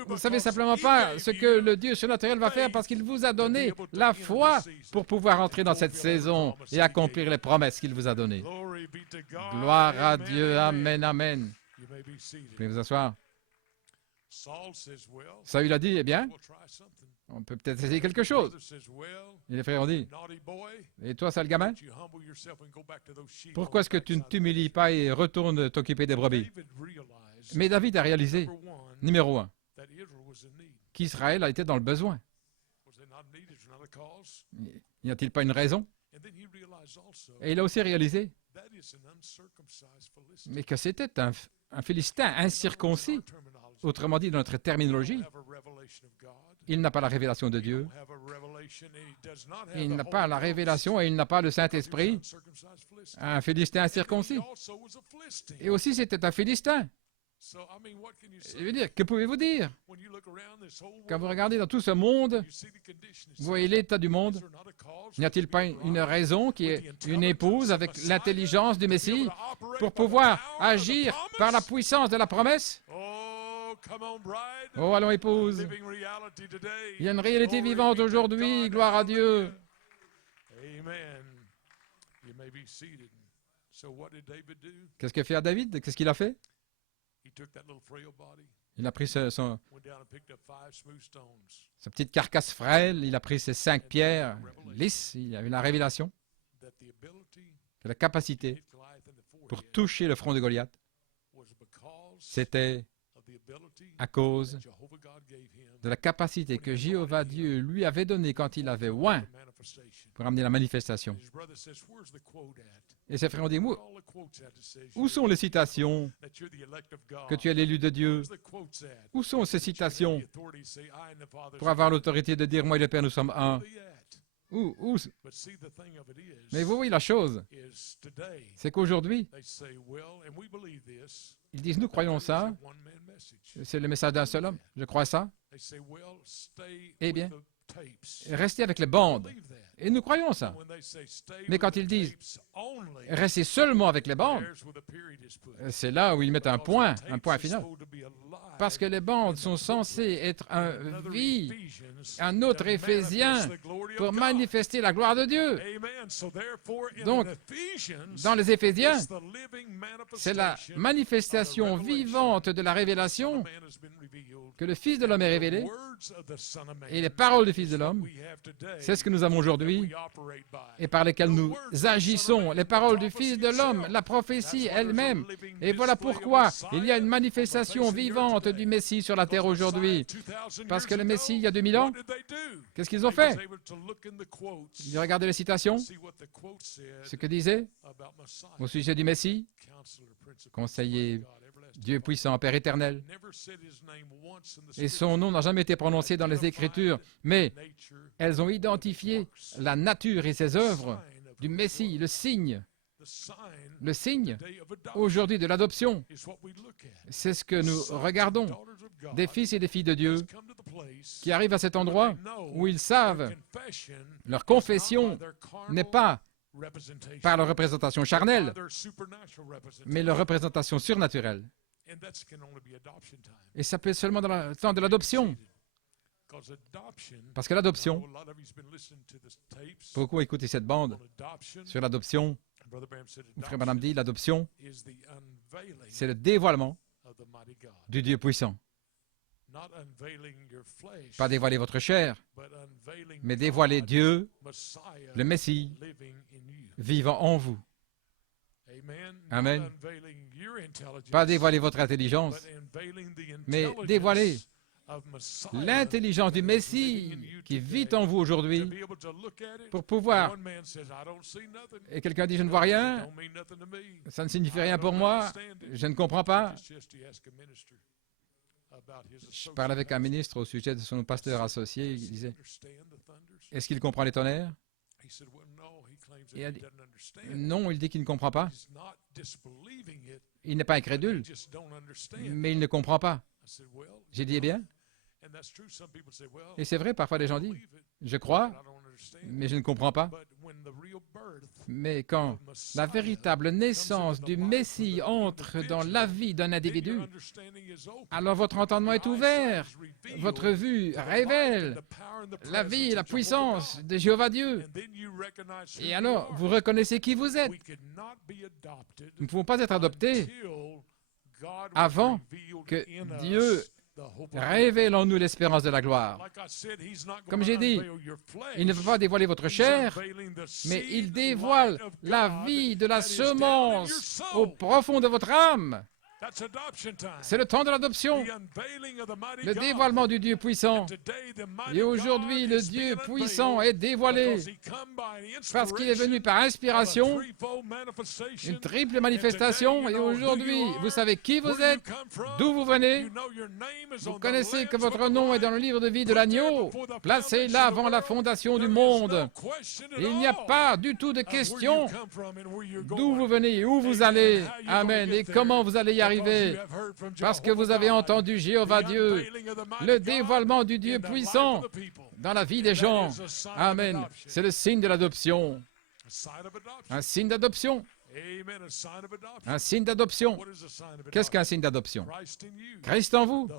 Vous ne savez simplement pas ce que le Dieu surnaturel va faire parce qu'il vous a donné la foi pour pouvoir entrer dans cette saison et accomplir les promesses qu'il vous a données. Gloire à Dieu. Amen, amen. Vous pouvez vous asseoir. Saül a dit, eh bien, on peut peut-être essayer quelque chose. Et les frères ont dit, et toi, sale gamin, pourquoi est-ce que tu ne t'humilies pas et retournes t'occuper des brebis? Mais David a réalisé, numéro 1, qu'Israël a été dans le besoin. N'y a-t-il pas une raison? Et il a aussi réalisé mais que c'était un Philistin incirconcis. Autrement dit, dans notre terminologie, il n'a pas la révélation de Dieu. Il n'a pas la révélation et il n'a pas le Saint-Esprit. Un Philistin incirconcis. Et aussi, c'était un Philistin. Je veux dire, que pouvez-vous dire? Quand vous regardez dans tout ce monde, vous voyez l'état du monde, n'y a-t-il pas une raison qui est une épouse avec l'intelligence du Messie pour pouvoir agir par la puissance de la promesse? Oh, allons, épouse. Il y a une réalité vivante aujourd'hui. Gloire à Dieu. Qu'est-ce que fait David? Qu'est-ce qu'il a fait? Il a pris sa petite carcasse frêle, il a pris ses 5 pierres lisses, il avait la révélation de la capacité pour toucher le front de Goliath. C'était à cause de la capacité que Jéhovah Dieu lui avait donnée quand il avait oint pour amener la manifestation. Et ses frères ont dit, où sont les citations que tu es l'élu de Dieu? Où sont ces citations pour avoir l'autorité de dire, moi et le Père, nous sommes un? Où? Mais vous voyez la chose, c'est qu'aujourd'hui, ils disent, nous croyons ça, c'est le message d'un seul homme, je crois ça. Eh bien, restez avec les bandes. Et nous croyons ça. Mais quand ils disent « restez seulement avec les bandes », c'est là où ils mettent un point final. Parce que les bandes sont censées être un autre Éphésien pour manifester la gloire de Dieu. Donc, dans les Éphésiens, c'est la manifestation vivante de la révélation que le Fils de l'homme est révélé, et les paroles du Fils de l'homme, c'est ce que nous avons aujourd'hui et par lesquelles nous agissons. Les paroles du Fils de l'homme, la prophétie elle-même. Et voilà pourquoi il y a une manifestation vivante du Messie sur la terre aujourd'hui. Parce que le Messie, il y a 2000 ans, qu'est-ce qu'ils ont fait? Ils ont regardé les citations, ce que disait au sujet du Messie, conseiller, Dieu puissant, Père éternel. Et son nom n'a jamais été prononcé dans les Écritures, mais elles ont identifié la nature et ses œuvres du Messie, le signe aujourd'hui de l'adoption. C'est ce que nous regardons, des fils et des filles de Dieu qui arrivent à cet endroit où ils savent leur confession n'est pas par leur représentation charnelle, mais leur représentation surnaturelle. Et ça peut être seulement dans le temps de l'adoption. Parce que l'adoption, beaucoup écoutent cette bande sur l'adoption. Frère Branham dit, l'adoption, c'est le dévoilement du Dieu puissant. Pas dévoiler votre chair, mais dévoiler Dieu, le Messie, vivant en vous. Amen. Pas dévoiler votre intelligence, mais dévoiler l'intelligence du Messie qui vit en vous aujourd'hui pour pouvoir... Et quelqu'un dit, je ne vois rien, ça ne signifie rien pour moi, je ne comprends pas. Je parlais avec un ministre au sujet de son pasteur associé, il disait, est-ce qu'il comprend les tonnerres? Il a dit, non, il dit qu'il ne comprend pas. Il n'est pas incrédule, mais il ne comprend pas. J'ai dit, eh bien, et c'est vrai, parfois les gens disent, je crois, mais je ne comprends pas. Mais quand la véritable naissance du Messie entre dans la vie d'un individu, alors votre entendement est ouvert, votre vue révèle la vie et la puissance de Jéhovah Dieu. Et alors, vous reconnaissez qui vous êtes. Nous ne pouvons pas être adoptés avant que Dieu révèle en nous l'espérance de la gloire. Comme j'ai dit, il ne veut pas dévoiler votre chair, mais il dévoile la vie de la semence au profond de votre âme. C'est le temps de l'adoption, le dévoilement du Dieu puissant. Et aujourd'hui, le Dieu puissant est dévoilé parce qu'il est venu par inspiration, une triple manifestation. Et aujourd'hui, vous savez qui vous êtes, d'où vous venez. Vous connaissez que votre nom est dans le livre de vie de l'agneau, placé là avant la fondation du monde. Et il n'y a pas du tout de question d'où vous venez et où vous allez. Amen. Et comment vous allez y arriver. Parce que vous avez entendu Jéhovah Dieu, le dévoilement du Dieu puissant dans la vie des gens. Amen. C'est le signe de l'adoption. Un signe d'adoption. Un signe d'adoption. Qu'est-ce qu'un signe d'adoption? Christ en vous,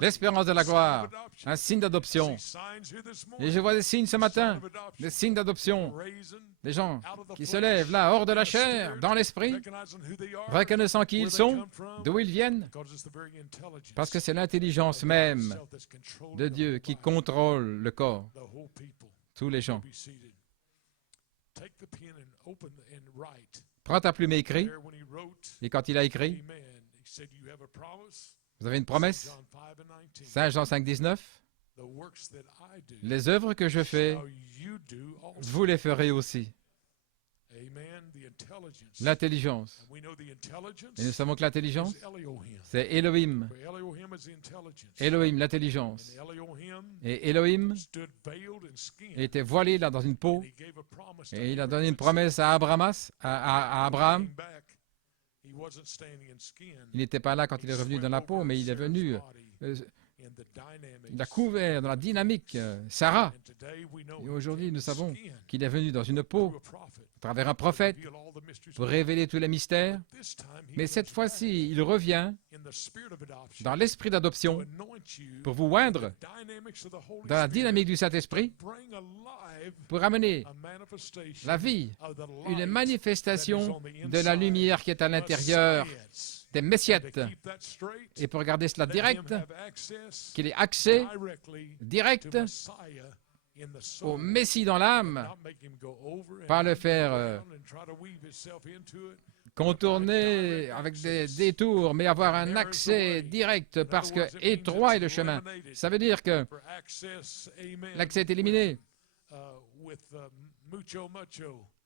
l'espérance de la gloire. Un signe d'adoption. Et je vois des signes ce matin, des signes d'adoption. Des gens qui se lèvent là, hors de la chair, dans l'esprit, reconnaissant qui ils sont, d'où ils viennent, parce que c'est l'intelligence même de Dieu qui contrôle le corps, tous les gens. Prends ta plume et écris. Et quand il a écrit, vous avez une promesse. Saint Jean 5, 19. Les œuvres que je fais, vous les ferez aussi. L'intelligence. Et nous savons que l'intelligence, c'est Elohim. Elohim, l'intelligence. Et Elohim était voilé là dans une peau. Et il a donné une promesse à Abraham. Il n'était pas là quand il est revenu dans la peau, mais il est venu Il a couvert dans la dynamique Sarah. Et aujourd'hui, nous savons qu'il est venu dans une peau, à travers un prophète, pour révéler tous les mystères. Mais cette fois-ci, il revient dans l'esprit d'adoption pour vous oindre dans la dynamique du Saint-Esprit, pour amener la vie, une manifestation de la lumière qui est à l'intérieur des messiettes. Et pour garder cela direct, qu'il ait accès direct au Messie dans l'âme, pas le faire contourner avec des détours, mais avoir un accès direct parce que étroit est le chemin. Ça veut dire que l'accès est éliminé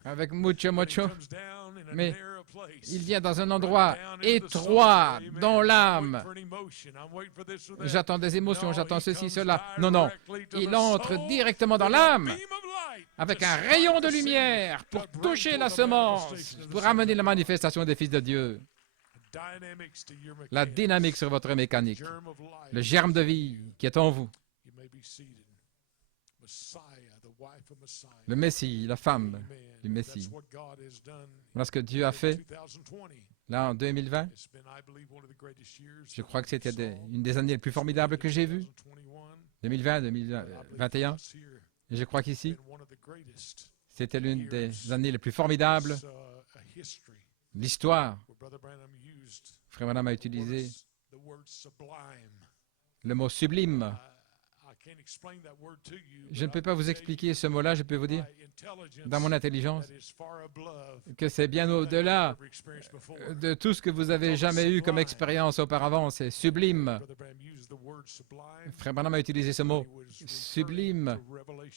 avec mucho, mais il vient dans un endroit étroit dans l'âme. J'attends des émotions, j'attends ceci, cela. Non, non. Il entre directement dans l'âme avec un rayon de lumière pour toucher la semence, pour amener la manifestation des fils de Dieu. La dynamique sur votre mécanique, le germe de vie qui est en vous. Le Messie, la femme du Messie. Voilà ce que Dieu a fait là en 2020. Je crois que c'était une des années les plus formidables que j'ai vues. 2020, 2021. Et je crois qu'ici, c'était l'une des années les plus formidables de l'histoire. Frère Branham a utilisé le mot sublime. Je ne peux pas vous expliquer ce mot-là, je peux vous dire, dans mon intelligence, que c'est bien au-delà de tout ce que vous avez jamais eu comme expérience auparavant. C'est sublime. Frère Branham a utilisé ce mot, sublime,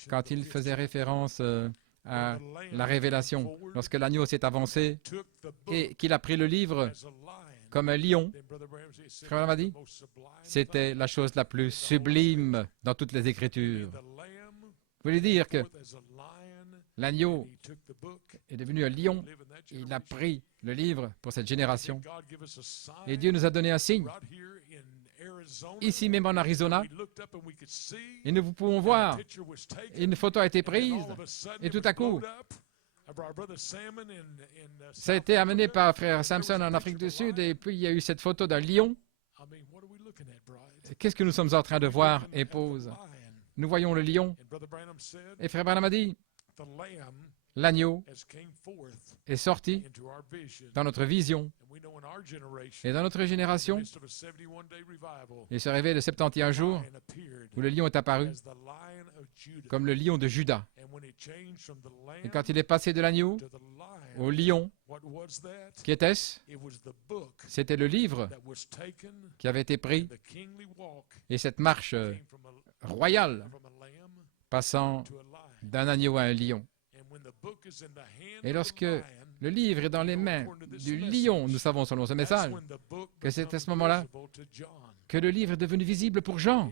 quand il faisait référence à la révélation. Lorsque l'agneau s'est avancé et qu'il a pris le livre comme un lion, Frère Branham a dit, c'était la chose la plus sublime dans toutes les Écritures. Vous voulez dire que l'agneau est devenu un lion, et il a pris le livre pour cette génération. Et Dieu nous a donné un signe, ici même en Arizona, et nous pouvons voir, une photo a été prise, et tout à coup, ça a été amené par frère Samson en Afrique du Sud, et puis il y a eu cette photo d'un lion. Qu'est-ce que nous sommes en train de voir, épouse? Nous voyons le lion. Et frère Branham a dit, l'agneau est sorti dans notre vision. Et dans notre génération, il se réveille de 71 jours où le lion est apparu comme le lion de Juda. Et quand il est passé de l'agneau au lion, qu'était-ce? C'était le livre qui avait été pris et cette marche royale passant d'un agneau à un lion. Et lorsque le livre est dans les mains du lion, nous savons selon ce message que c'est à ce moment-là que le livre est devenu visible pour Jean.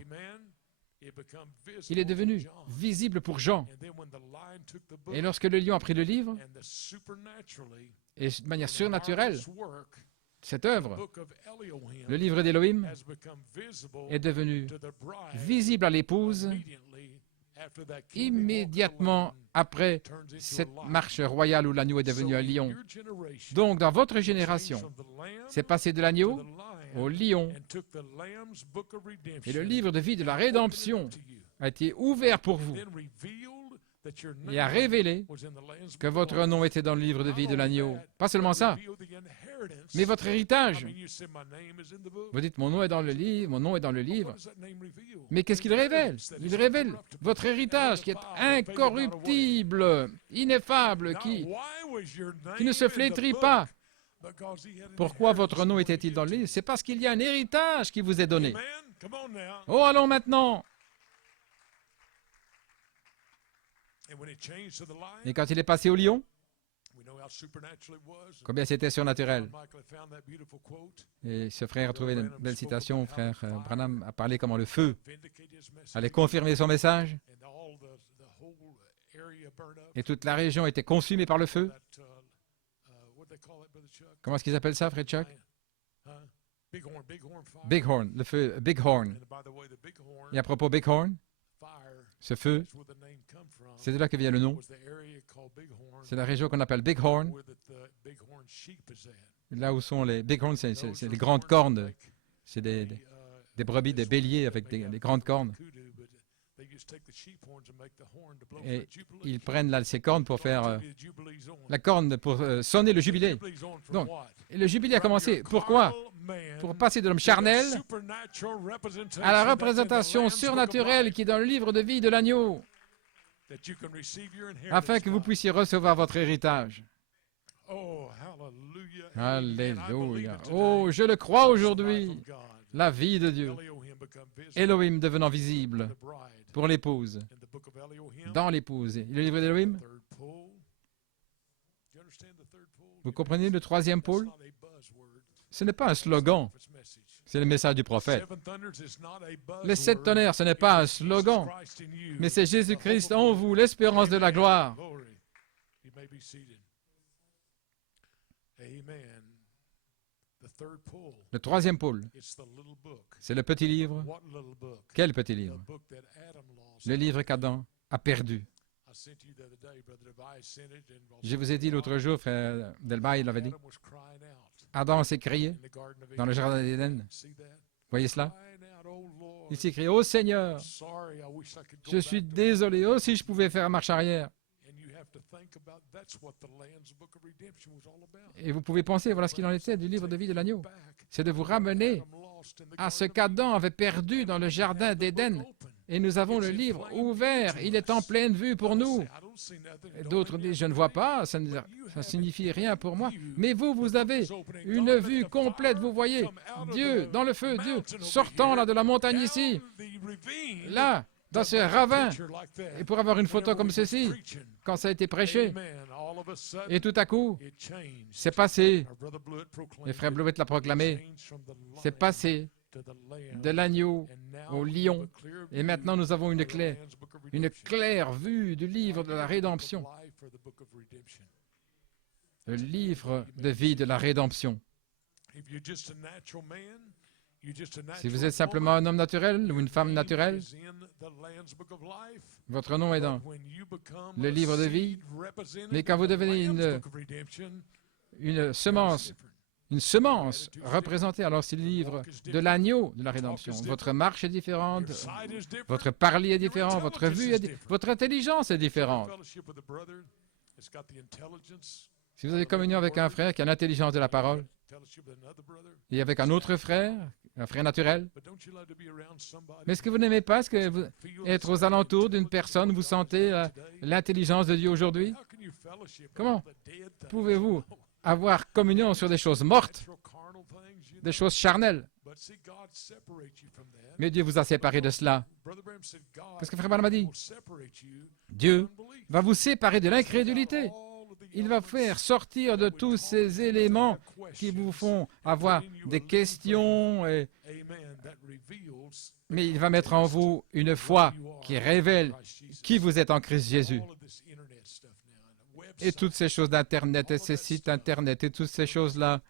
Il est devenu visible pour Jean. Et lorsque le lion a pris le livre, et de manière surnaturelle, cette œuvre, le livre d'Élohim, est devenu visible à l'épouse immédiatement après cette marche royale où l'agneau est devenu un lion. Donc, dans votre génération, c'est passé de l'agneau au lion. Et le livre de vie de la rédemption a été ouvert pour vous et a révélé que votre nom était dans le livre de vie de l'agneau. Pas seulement ça, mais votre héritage. Vous dites, mon nom est dans le livre, mon nom est dans le livre. Mais qu'est-ce qu'il révèle? Il révèle votre héritage qui est incorruptible, ineffable, qui ne se flétrit pas. Pourquoi votre nom était-il dans le livre? C'est parce qu'il y a un héritage qui vous est donné. Oh, allons maintenant. Et quand il est passé au lion, combien c'était surnaturel. Et ce frère a trouvé une belle citation. Frère Branham a parlé comment le feu allait confirmer son message. Et toute la région était consumée par le feu. Comment est-ce qu'ils appellent ça, frère Chuck? Bighorn, le feu Bighorn. Et à propos Bighorn, ce feu, c'est de là que vient le nom. C'est la région qu'on appelle Bighorn. Là où sont les Bighorns, c'est les grandes cornes. C'est des brebis, des béliers avec des grandes cornes. Et ils prennent là ces cornes pour faire la corne pour sonner le jubilé. Donc, le jubilé a commencé. Pourquoi? Pour passer de l'homme charnel à la représentation surnaturelle qui est dans le livre de vie de l'agneau, afin que vous puissiez recevoir votre héritage. Alléluia. Oh, je le crois aujourd'hui. La vie de Dieu. Elohim devenant visible pour l'épouse. Dans l'épouse. Le livre d'Elohim. Vous comprenez le troisième pôle? Ce n'est pas un slogan. C'est le message du prophète. Les 7 tonnerres, ce n'est pas un slogan, mais c'est Jésus-Christ en vous, l'espérance de la gloire. Le troisième pôle, c'est le petit livre. Quel petit livre? Le livre qu'Adam a perdu. Je vous ai dit l'autre jour, frère Delbaï l'avait dit, Adam s'est crié dans le jardin d'Éden. Voyez cela? Il s'est crié, « Oh Seigneur, je suis désolé, oh si je pouvais faire marche arrière. » Et vous pouvez penser, voilà ce qu'il en était du livre de vie de l'agneau. C'est de vous ramener à ce qu'Adam avait perdu dans le jardin d'Éden. Et nous avons le livre ouvert, il est en pleine vue pour nous. D'autres disent, je ne vois pas, ça ne signifie rien pour moi. Mais vous, vous avez une vue complète, vous voyez Dieu dans le feu, Dieu sortant là de la montagne ici, là, dans ce ravin. Et pour avoir une photo comme ceci, quand ça a été prêché, et tout à coup, c'est passé, et frère Blewett l'a proclamé, c'est passé de l'agneau au lion. Et maintenant, nous avons une claire vue du livre de la rédemption. Le livre de vie de la rédemption. Si vous êtes simplement un homme naturel ou une femme naturelle, votre nom est dans le livre de vie. Mais quand vous devenez une semence représentée, alors c'est le livre de l'agneau de la rédemption. Votre marche est différente, votre parler est différent, votre vue est différente, votre intelligence est différente. Si vous avez communion avec un frère qui a l'intelligence de la parole, et avec un autre frère, un frère naturel, mais est-ce que vous n'aimez pas être aux alentours d'une personne, vous sentez l'intelligence de Dieu aujourd'hui? Comment pouvez-vous avoir communion sur des choses mortes, des choses charnelles? Mais Dieu vous a séparé de cela. Qu'est-ce que Frère Branham a dit? Dieu va vous séparer de l'incrédulité. Il va faire sortir de tous ces éléments qui vous font avoir des questions, mais il va mettre en vous une foi qui révèle qui vous êtes en Christ Jésus. Et toutes ces choses d'Internet, et ces sites Internet, et toutes ces choses-là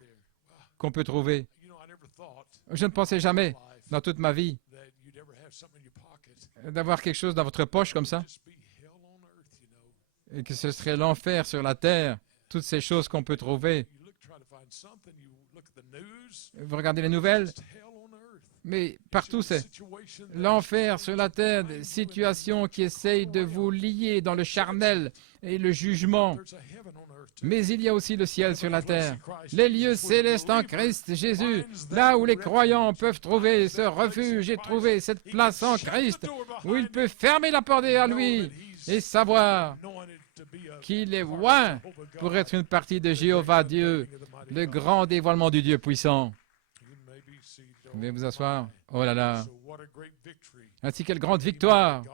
qu'on peut trouver. Je ne pensais jamais, dans toute ma vie, d'avoir quelque chose dans votre poche comme ça, et que ce serait l'enfer sur la terre, toutes ces choses qu'on peut trouver. Vous regardez les nouvelles, mais partout c'est l'enfer sur la terre, des situations qui essayent de vous lier dans le charnel et le jugement. Mais il y a aussi le ciel sur la terre, les lieux célestes en Christ Jésus, là où les croyants peuvent trouver ce refuge et trouver cette place en Christ, où ils peuvent fermer la porte à lui et savoir qu'il est loin pour être une partie de Jéhovah Dieu, le grand dévoilement du Dieu puissant. Vous pouvez vous asseoir. Oh là là. Ainsi, quelle grande victoire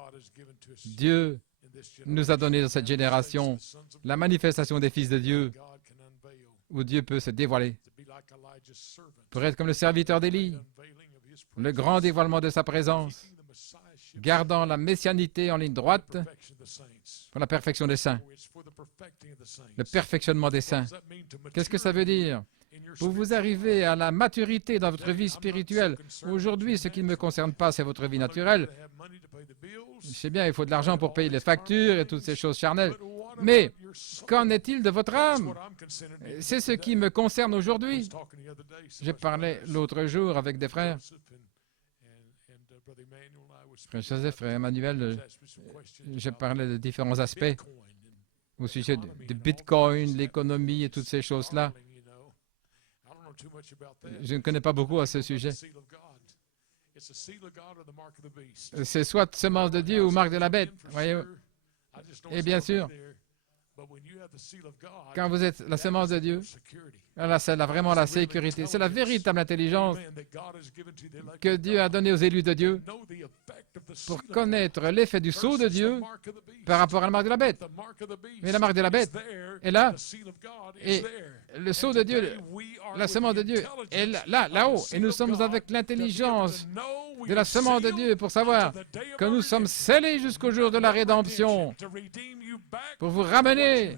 Dieu nous a donné dans cette génération, la manifestation des fils de Dieu, où Dieu peut se dévoiler, pour être comme le serviteur d'Élie, le grand dévoilement de sa présence, gardant la messianité en ligne droite pour la perfection des saints, le perfectionnement des saints. Qu'est-ce que ça veut dire? pour vous arriver à la maturité dans votre vie spirituelle. Aujourd'hui, ce qui ne me concerne pas, c'est votre vie naturelle. Je sais bien, il faut de l'argent pour payer les factures et toutes ces choses charnelles. Mais qu'en est-il de votre âme? C'est ce qui me concerne aujourd'hui. Je parlais l'autre jour avec des frères. Frère Joseph, frère Emmanuel, je parlais de différents aspects au sujet de Bitcoin, l'économie et toutes ces choses-là. Je ne connais pas beaucoup à ce sujet. C'est soit semence de Dieu ou marque de la bête. Voyez. Et bien sûr, quand vous êtes la semence de Dieu, là, c'est vraiment la sécurité. C'est la véritable intelligence que Dieu a donnée aux élus de Dieu pour connaître l'effet du sceau de Dieu par rapport à la marque de la bête. Mais la marque de la bête est là, et le sceau de Dieu, la semence de Dieu est là, là-haut. Et nous sommes avec l'intelligence de la semence de Dieu pour savoir que nous sommes scellés jusqu'au jour de la rédemption pour vous ramener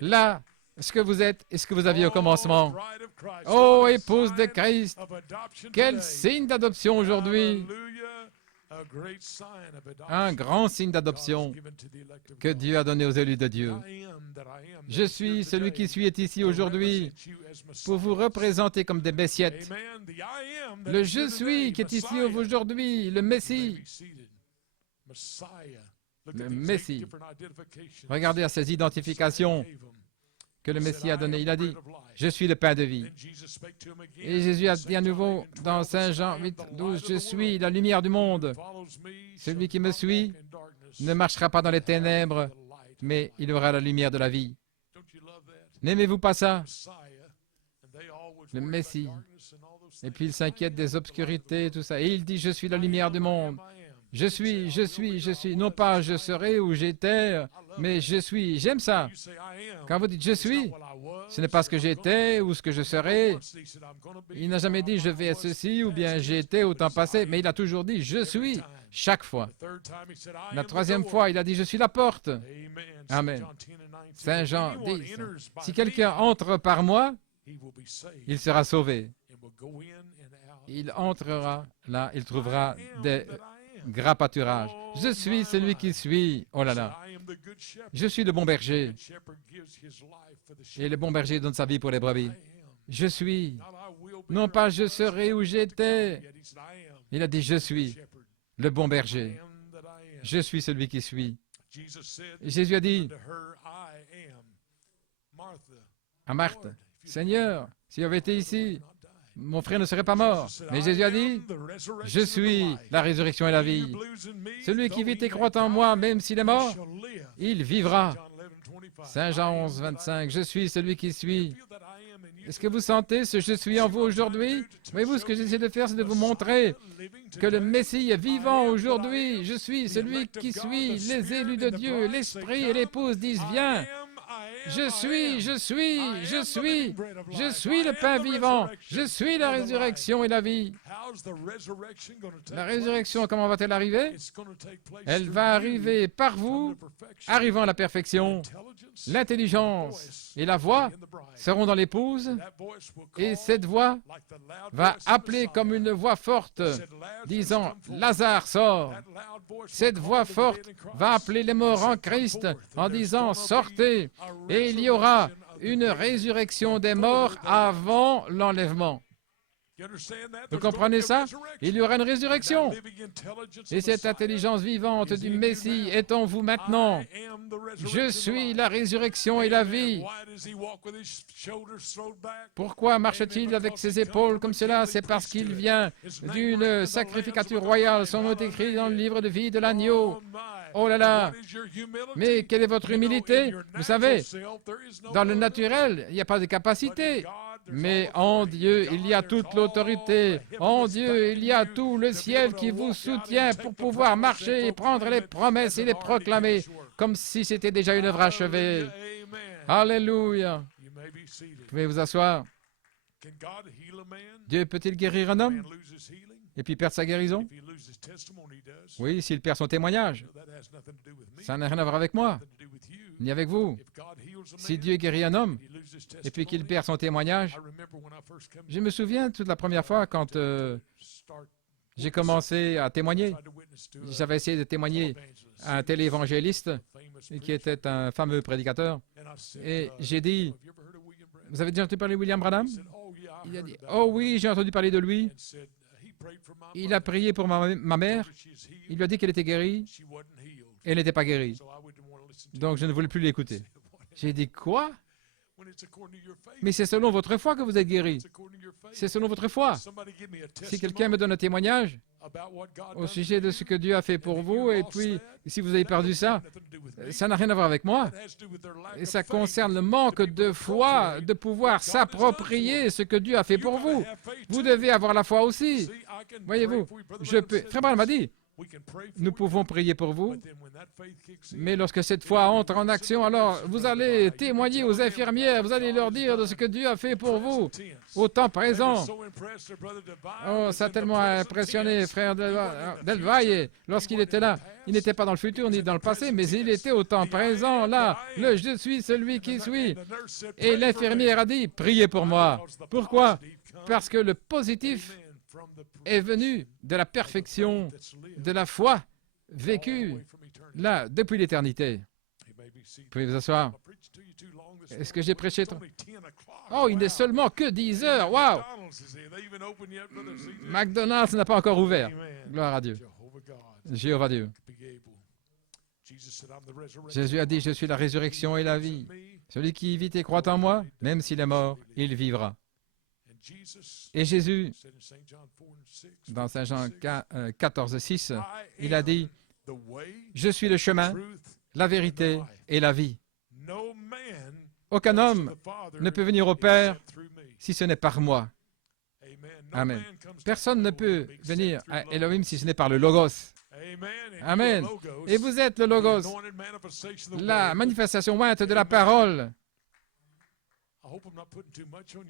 là ce que vous êtes et ce que vous aviez au commencement. Ô épouse de Christ, quel signe d'adoption aujourd'hui! Un grand signe d'adoption que Dieu a donné aux élus de Dieu. Je suis celui qui suis est ici aujourd'hui pour vous représenter comme des messiettes. Le je suis qui est ici aujourd'hui, le Messie. Le Messie. Regardez à ces identifications que le Messie a données. Il a dit, je suis le pain de vie. Et Jésus a dit à nouveau dans Saint Jean 8, 12, je suis la lumière du monde. Celui qui me suit ne marchera pas dans les ténèbres, mais il aura la lumière de la vie. N'aimez-vous pas ça? Le Messie. Et puis il s'inquiète des obscurités, tout ça. Et il dit, je suis la lumière du monde. Je suis. Non pas je serai ou j'étais, mais je suis. J'aime ça. Quand vous dites je suis, ce n'est pas ce que j'étais ou ce que je serai. Il n'a jamais dit je vais être ceci ou bien j'étais au temps passé, mais il a toujours dit je suis, chaque fois. La troisième fois, il a dit je suis la porte. Amen. Saint Jean 10. Si quelqu'un entre par moi, il sera sauvé. Il entrera là, il trouvera des gras pâturages. Je suis celui qui suis. Oh là là. Je suis le bon berger. Et le bon berger donne sa vie pour les brebis. Je suis. Non pas je serai où j'étais. Il a dit je suis le bon berger. Je suis celui qui suis. Et Jésus a dit à Marthe, Seigneur, si j'avais été ici, mon frère ne serait pas mort. Mais Jésus a dit, je suis la résurrection et la vie. Celui qui vit et croit en moi, même s'il est mort, il vivra. Saint Jean 11, 25, je suis celui qui suis. Est-ce que vous sentez ce je suis en vous aujourd'hui? Voyez-vous, ce que j'essaie de faire, c'est de vous montrer que le Messie est vivant aujourd'hui. Je suis celui qui suis. Les élus de Dieu, l'Esprit et l'épouse disent, viens. Je suis le pain vivant, je suis la résurrection et la vie. La résurrection, comment va-t-elle arriver? Elle va arriver par vous, arrivant à la perfection. L'intelligence et la voix seront dans l'épouse, et cette voix va appeler comme une voix forte, disant, Lazare sort. Cette voix forte va appeler les morts en Christ en disant, sortez. Et il y aura une résurrection des morts avant l'enlèvement. Vous comprenez ça? Il y aura une résurrection. Et cette intelligence vivante du Messie est en vous maintenant. Je suis la résurrection et la vie. Pourquoi marche-t-il avec ses épaules comme cela? C'est parce qu'il vient d'une sacrificature royale. Son nom est écrit dans le livre de vie de l'agneau. Oh là là! Mais quelle est votre humilité? Vous savez, dans le naturel, il n'y a pas de capacité. Mais en Dieu, il y a toute l'autorité. En Dieu, il y a tout le ciel qui vous soutient pour pouvoir marcher et prendre les promesses et les proclamer comme si c'était déjà une œuvre achevée. Alléluia! Vous pouvez vous asseoir. Dieu peut-il guérir un homme? et puis perdre sa guérison? Oui, s'il perd son témoignage. Ça n'a rien à voir avec moi, ni avec vous. Si Dieu guérit un homme, et puis qu'il perd son témoignage, je me souviens toute la première fois quand j'ai commencé à témoigner. J'avais essayé de témoigner à un téléévangéliste qui était un fameux prédicateur. Et j'ai dit, vous avez déjà entendu parler de William Branham? Il a dit, oh oui, j'ai entendu parler de lui. Il a prié pour ma mère. Il lui a dit qu'elle était guérie. Et elle n'était pas guérie. Donc je ne voulais plus l'écouter. J'ai dit, quoi? Mais c'est selon votre foi que vous êtes guéri. C'est selon votre foi. Si quelqu'un me donne un témoignage au sujet de ce que Dieu a fait pour vous, et puis si vous avez perdu ça, ça n'a rien à voir avec moi. Et ça concerne le manque de foi, de pouvoir s'approprier ce que Dieu a fait pour vous. Vous devez avoir la foi aussi. Voyez-vous, Frère Branham m'a dit, nous pouvons prier pour vous, mais lorsque cette foi entre en action, alors vous allez témoigner aux infirmières, vous allez leur dire de ce que Dieu a fait pour vous, au temps présent. Oh, ça a tellement impressionné frère Delvaille lorsqu'il était là. Il n'était pas dans le futur ni dans le passé, mais il était au temps présent, là. Le « Je suis celui qui suis ». Et l'infirmière a dit « Priez pour moi ». Pourquoi? Parce que le positif est venu de la perfection, de la foi vécue, là, depuis l'éternité. Vous pouvez vous asseoir. Est-ce que j'ai prêché trop? Oh, il n'est seulement que 10 heures. Waouh! McDonald's n'a pas encore ouvert. Gloire à Dieu. Jéhovah Dieu. Jésus a dit, je suis la résurrection et la vie. Celui qui vit et croit en moi, même s'il est mort, il vivra. Et Jésus, dans Saint Jean 14, 6, il a dit, je suis le chemin, la vérité et la vie. Aucun homme ne peut venir au Père si ce n'est par moi. Amen. Personne ne peut venir à Elohim si ce n'est par le Logos. Amen. Et vous êtes le Logos, la manifestation ointe de la parole.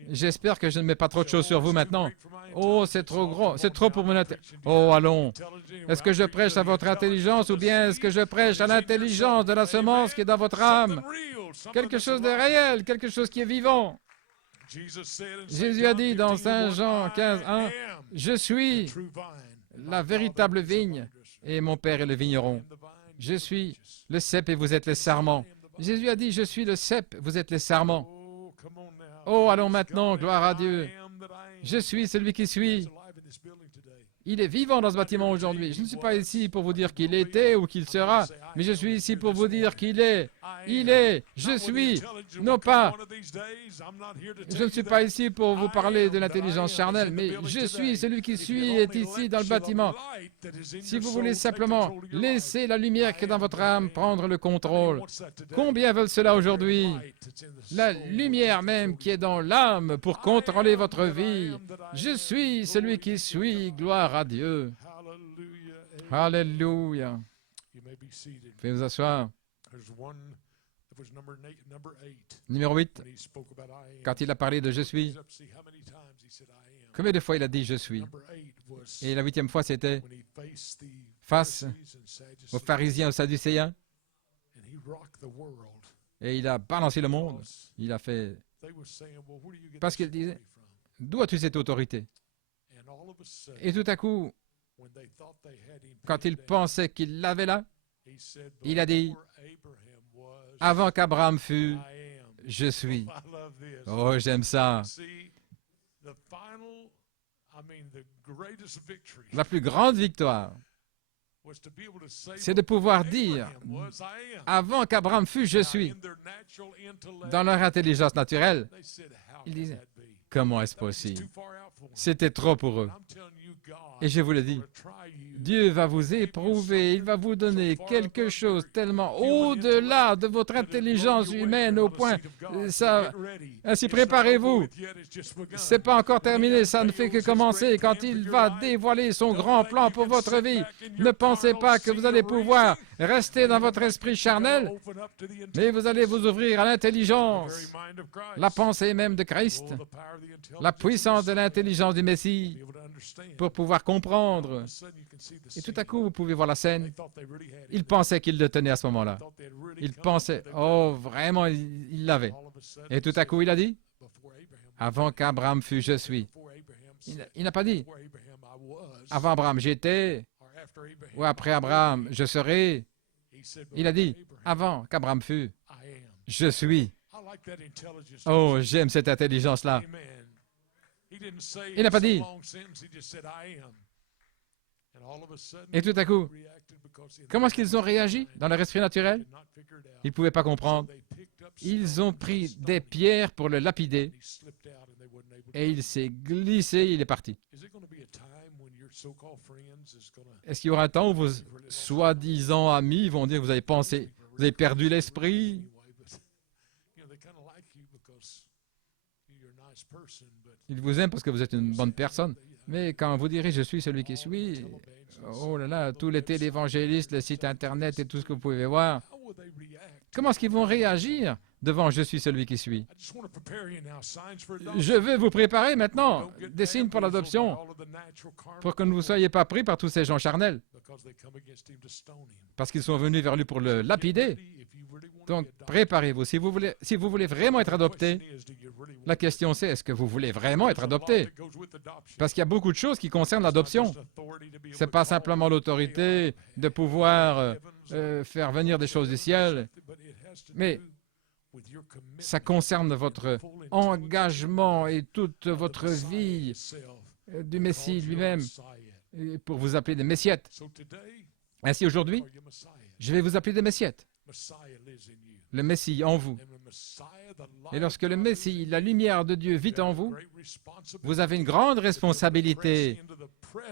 J'espère que je ne mets pas trop de choses sur vous maintenant. Oh, c'est trop gros, c'est trop pour mon intelligence. Oh, allons. Est-ce que je prêche à votre intelligence ou bien est-ce que je prêche à l'intelligence de la semence qui est dans votre âme? Quelque chose de réel, quelque chose qui est vivant. Jésus a dit dans Saint Jean 15, 1, « Je suis la véritable vigne et mon Père est le vigneron. Je suis le cep et vous êtes les sarments. » Jésus a dit, « Je suis le cep, vous êtes les sarments. » Oh, allons maintenant, gloire à Dieu. Je suis celui qui suis. Il est vivant dans ce bâtiment aujourd'hui. Je ne suis pas ici pour vous dire qu'il était ou qu'il sera, mais je suis ici pour vous dire qu'il est. Il est. Je suis. Non pas. Je ne suis pas ici pour vous parler de l'intelligence charnelle, mais je suis. Celui qui suis est ici dans le bâtiment. Si vous voulez simplement laisser la lumière qui est dans votre âme prendre le contrôle. Combien veulent cela aujourd'hui? La lumière même qui est dans l'âme pour contrôler votre vie. Je suis celui qui suis. Gloire à Dieu. Alléluia. Vous pouvez vous asseoir. Numéro 8, quand il a parlé de « je suis », combien de fois il a dit « je suis » ? Et la 8e fois, c'était face aux pharisiens, aux sadducéens. Et il a balancé le monde. Il a fait... Parce qu'il disait, d'où as-tu cette autorité? Et tout à coup, quand il pensait qu'il l'avait là, il a dit, avant qu'Abraham fût, je suis. Oh, j'aime ça. La plus grande victoire, c'est de pouvoir dire, avant qu'Abraham fût, je suis. Dans leur intelligence naturelle, ils disaient, comment est-ce possible? C'était trop pour eux. Et je vous le dis, Dieu va vous éprouver, il va vous donner quelque chose tellement au-delà de votre intelligence humaine au point, ça, ainsi préparez-vous. Ce n'est pas encore terminé, ça ne fait que commencer. Quand il va dévoiler son grand plan pour votre vie, ne pensez pas que vous allez pouvoir Restez dans votre esprit charnel, mais vous allez vous ouvrir à l'intelligence, la pensée même de Christ, la puissance de l'intelligence du Messie, pour pouvoir comprendre. Et tout à coup, vous pouvez voir la scène. Il pensait qu'il le tenait à ce moment-là. Il pensait, oh, vraiment, il l'avait. Et tout à coup, il a dit, avant qu'Abraham fût, je suis. Il n'a pas dit, avant Abraham, j'étais, ou après Abraham, je serai. Il a dit, avant qu'Abraham fût, je suis. Oh, j'aime cette intelligence-là. Il n'a pas dit. Et tout à coup, comment est-ce qu'ils ont réagi dans leur esprit naturel? Ils ne pouvaient pas comprendre. Ils ont pris des pierres pour le lapider et il s'est glissé, il est parti. Est-ce qu'il y aura un temps où vos soi-disant amis vont dire que vous avez pensé, vous avez perdu l'esprit? Ils vous aiment parce que vous êtes une bonne personne. Mais quand vous direz « je suis celui qui suis », oh là là, tous les télévangélistes, les sites internet et tout ce que vous pouvez voir, comment est-ce qu'ils vont réagir devant « je suis celui qui suis ». Je veux vous préparer maintenant des signes pour l'adoption, pour que ne vous soyez pas pris par tous ces gens charnels, parce qu'ils sont venus vers lui pour le lapider. Donc, préparez-vous. Si vous voulez vraiment être adopté, la question c'est, est-ce que vous voulez vraiment être adopté? Parce qu'il y a beaucoup de choses qui concernent l'adoption. Ce n'est pas simplement l'autorité de pouvoir faire venir des choses du ciel, mais ça concerne votre engagement et toute votre vie du Messie lui-même, pour vous appeler des Messiettes. Ainsi, aujourd'hui, je vais vous appeler des Messiettes. Le Messie en vous. Et lorsque le Messie, la lumière de Dieu, vit en vous, vous avez une grande responsabilité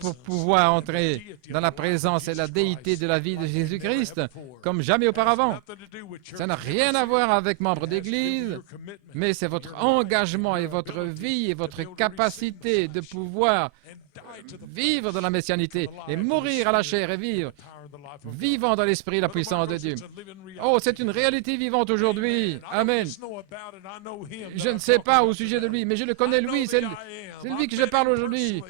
pour pouvoir entrer dans la présence et la déité de la vie de Jésus-Christ comme jamais auparavant. Ça n'a rien à voir avec membre d'Église, mais c'est votre engagement et votre vie et votre capacité de pouvoir vivre dans la messianité et mourir à la chair et vivant dans l'esprit la puissance de Dieu. Oh, c'est une réalité vivante aujourd'hui. Amen. Je ne sais pas au sujet de lui, mais je le connais lui, c'est lui que je parle aujourd'hui.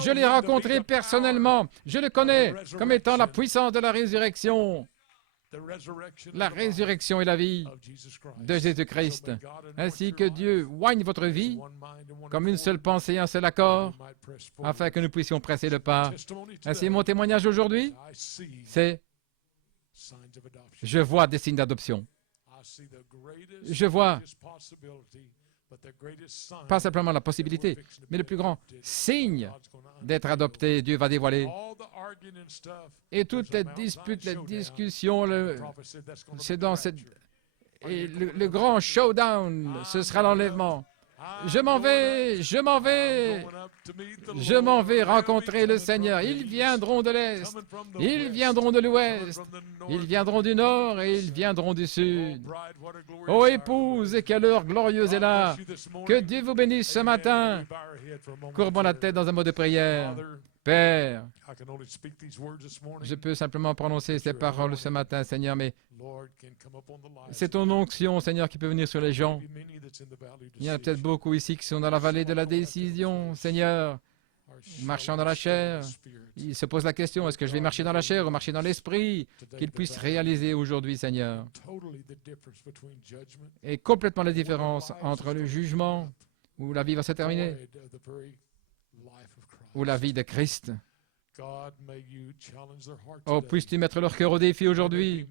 Je l'ai rencontré personnellement. Je le connais comme étant la puissance de la résurrection. La résurrection et la vie de Jésus-Christ, ainsi que Dieu oigne votre vie comme une seule pensée, un seul accord, afin que nous puissions presser le pas. Ainsi, mon témoignage aujourd'hui, c'est « Je vois des signes d'adoption. Je vois pas simplement la possibilité, mais le plus grand signe d'être adopté, Dieu va dévoiler. Et toutes les disputes, les discussions, c'est dans cette... Et le grand showdown, ce sera l'enlèvement. Je m'en vais, je m'en vais, je m'en vais rencontrer le Seigneur. Ils viendront de l'Est, ils viendront de l'Ouest, ils viendront du Nord et ils viendront du Sud. Ô épouse, et quelle heure glorieuse est là! Que Dieu vous bénisse ce matin. Courbons la tête dans un mot de prière. Père, je peux simplement prononcer ces paroles ce matin, Seigneur, mais c'est ton onction, Seigneur, qui peut venir sur les gens. Il y en a peut-être beaucoup ici qui sont dans la vallée de la décision, Seigneur, marchant dans la chair. Ils se posent la question, est-ce que je vais marcher dans la chair ou marcher dans l'esprit? Qu'ils puissent réaliser aujourd'hui, Seigneur. Et complètement la différence entre le jugement, où la vie va se terminer, ou la vie de Christ. Oh, puisses-tu mettre leur cœur au défi aujourd'hui,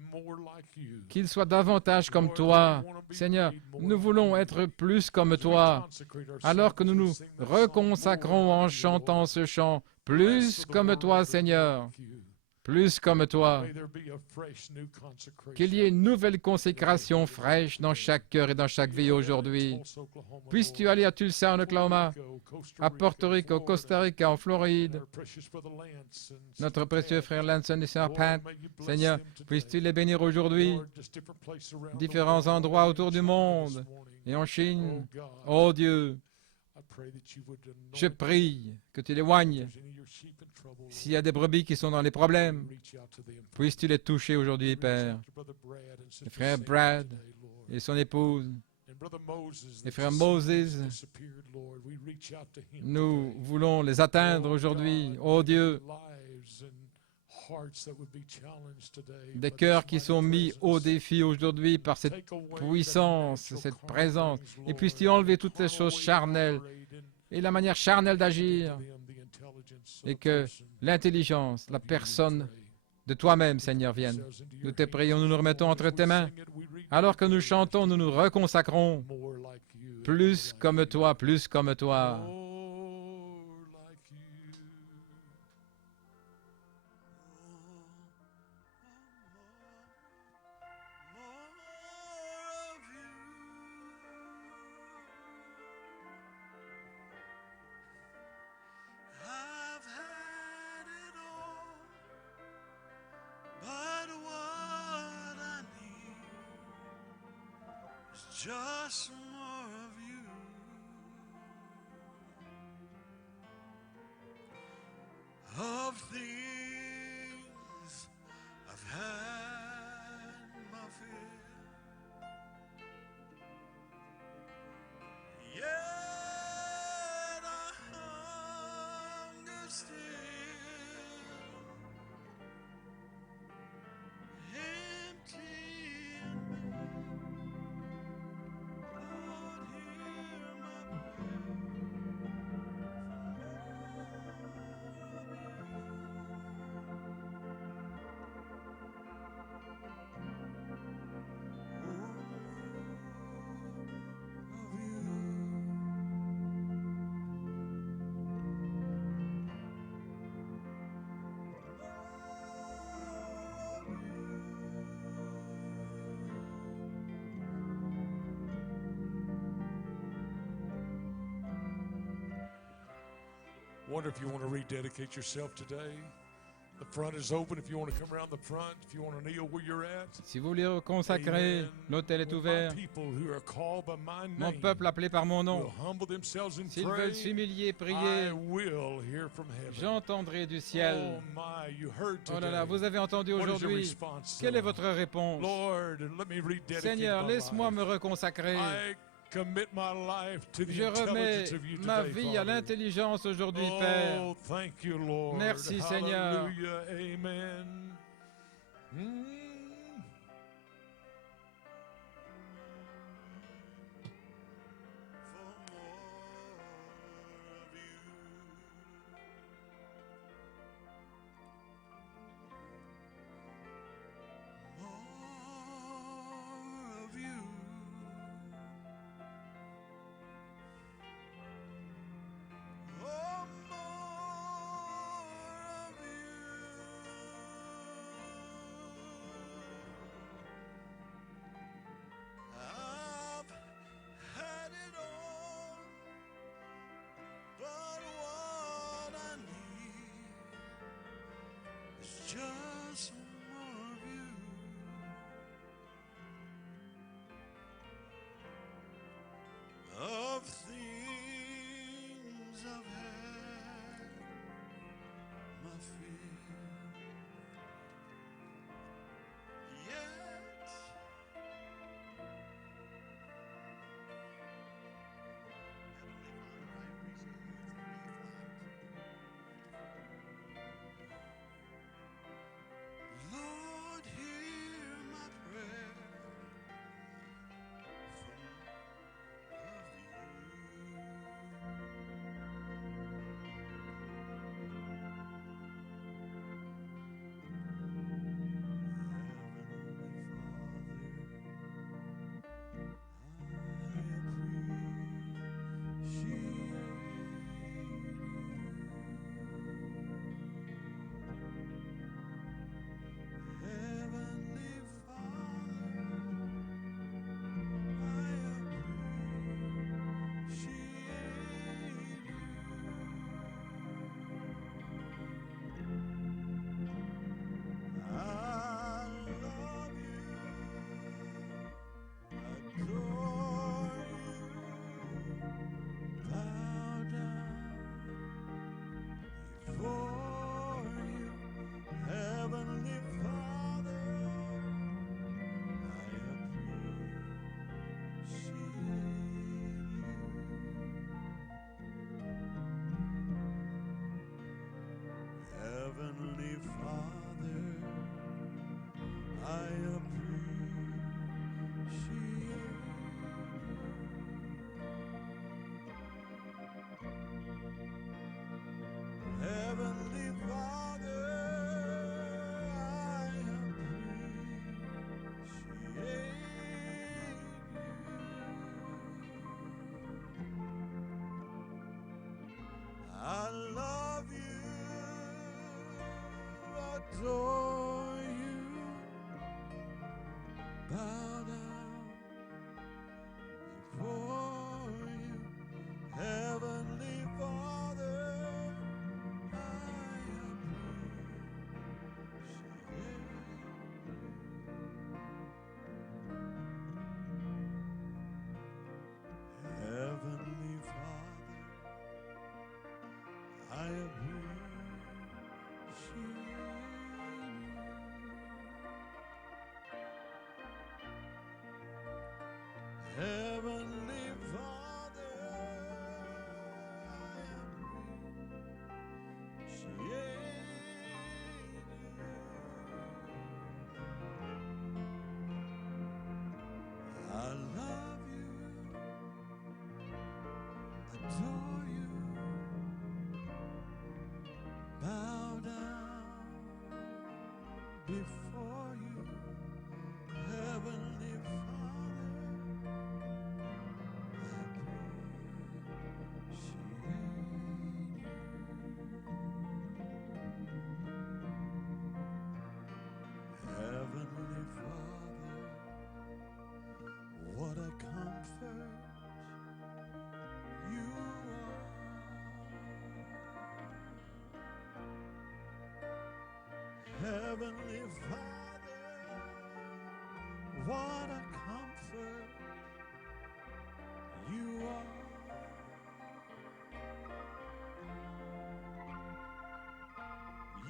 qu'ils soient davantage comme toi. Seigneur, nous voulons être plus comme toi, alors que nous nous reconsacrons en chantant ce chant, plus comme toi, Seigneur. Plus comme toi, qu'il y ait une nouvelle consécration fraîche dans chaque cœur et dans chaque vie aujourd'hui. Puisses-tu aller à Tulsa, en Oklahoma, à Porto Rico, Costa Rica, en Floride, notre précieux frère Lanson et sœur Pat, Seigneur, puisses-tu les bénir aujourd'hui, différents endroits autour du monde et en Chine. Oh Dieu, Je prie que tu l'éloignes. S'il y a des brebis qui sont dans les problèmes, puisses-tu les toucher aujourd'hui, Père. Le frère Brad et son épouse, et frère Moses, nous voulons les atteindre aujourd'hui. Oh Dieu, des cœurs qui sont mis au défi aujourd'hui par cette puissance, cette présence. Et puisses-tu enlever toutes ces choses charnelles et la manière charnelle d'agir, et que l'intelligence, la personne de toi-même, Seigneur, vienne. Nous te prions, nous nous remettons entre tes mains. Alors que nous chantons, nous nous reconsacrons plus comme toi, plus comme toi. Just more of you. Of things I've had my fill. Yet I hunger still. Empty and Wonder if you want to rededicate yourself today. The front is open if you want to come around the front, if you want to kneel where you're at. Si vous voulez consacrer, l'autel est ouvert. Mon peuple appelé par mon nom, s'ils veulent s'humilier, prier, j'entendrai du ciel. Oh là là, vous avez entendu aujourd'hui. Quelle est votre réponse? Seigneur, laisse-moi me reconsacrer. Je remets ma vie à l'intelligence aujourd'hui, Père. Merci, Seigneur. Heavenly Father, I love you, adore you, bow down before you, Heavenly Father, I appreciate you. Heavenly Father, what a comfort you are. Heavenly Father, what a comfort you are.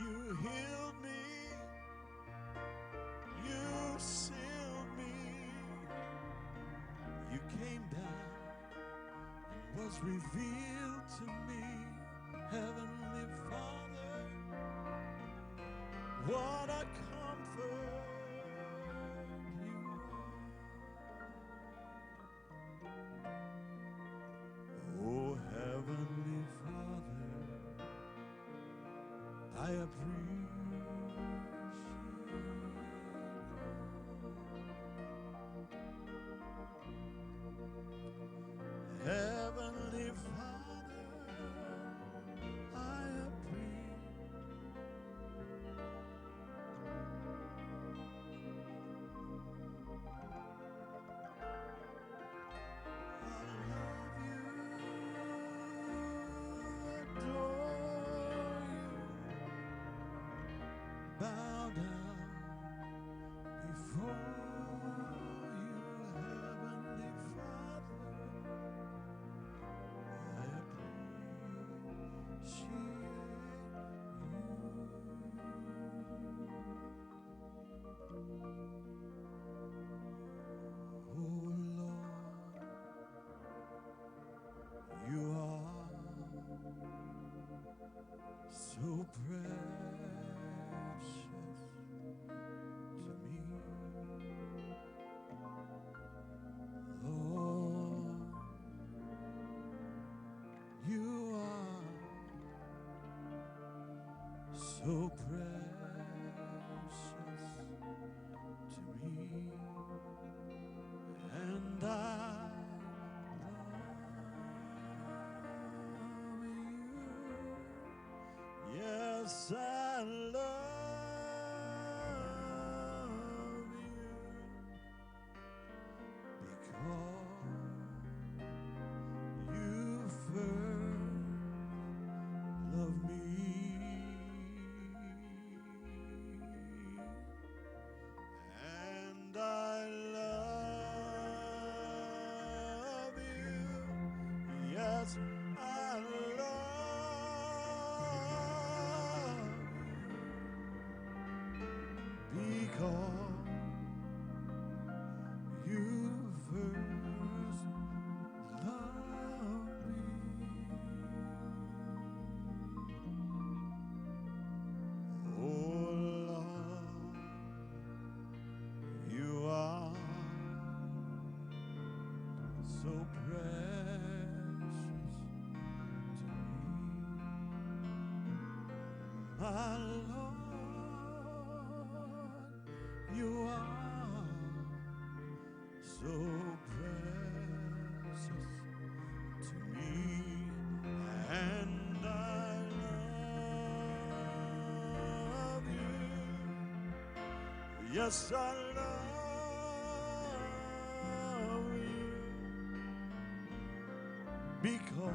You healed me, you sealed me, you came down and was revealed to me, Heavenly Father, what a comfort you are. Oh, Heavenly Father, I appreciate you. Heavenly Father, I bow down before you, Heavenly Father. I appreciate you. Oh Lord, you are so precious to me, Lord. You are so precious to me, and I love you. Yes, I love you because you first loved me, and I love you. Yes, I love you because you first loved me. Oh Lord, you are so precious to me, my Lord. You are so precious to me, and I love you. Yes, I love you because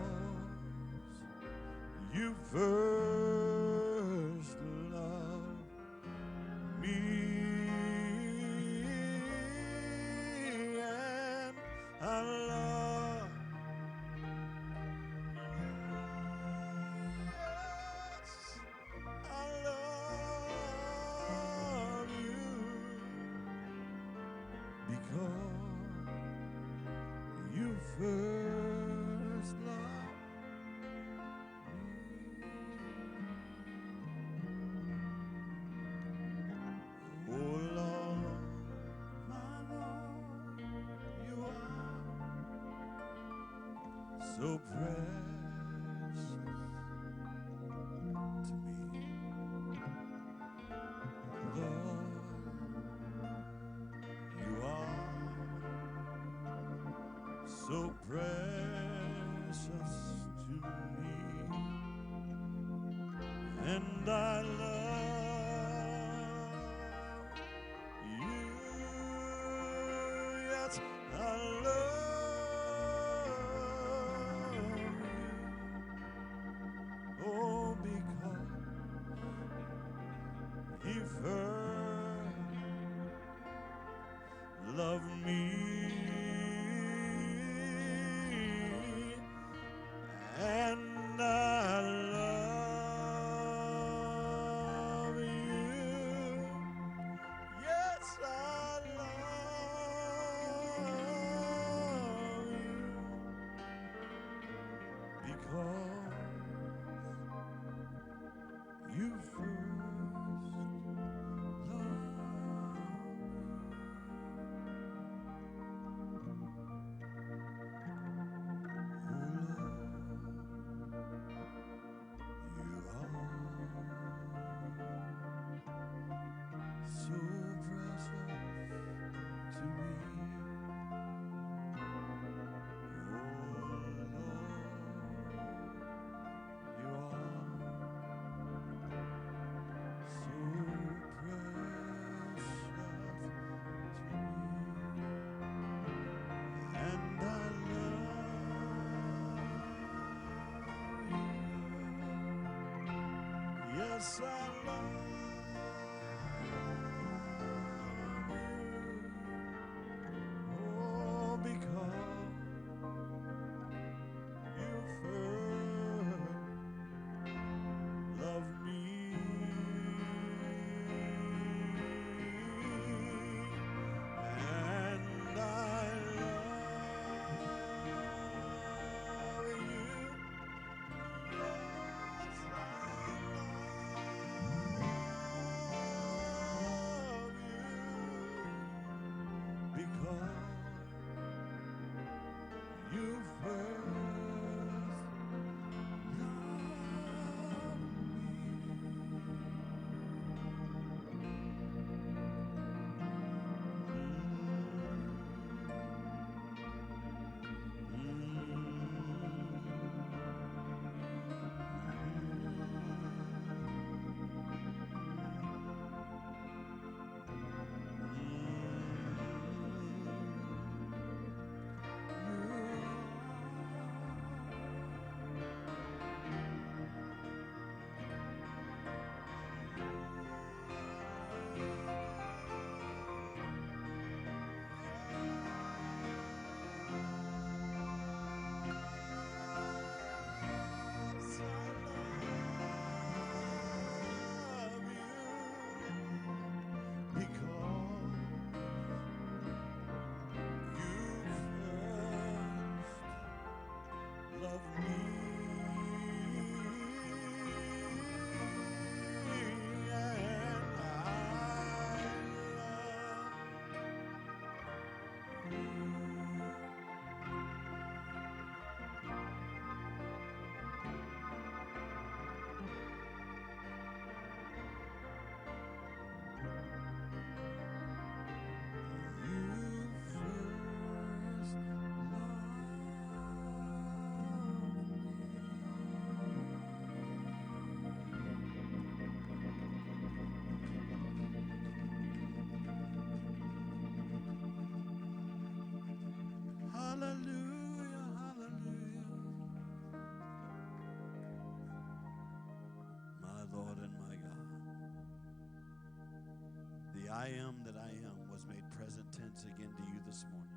you first loved me, and I love. Yes, I love you because first loved me. Oh Lord, my Lord, you are so precious to me. Lord, you are so precious to me, and I love you. Yes, I love you. Oh, because He first loved me. And I love you. Yes, I love you. Because you first loved so precious to me. Oh Lord, you are so precious to me, and I love you. Yes, I love you. Oh, because you first loved me, and I love you. Yes, I love you, because you first love me, hallelujah, hallelujah. My Lord and my God, the I am that I am was made present tense again to you this morning.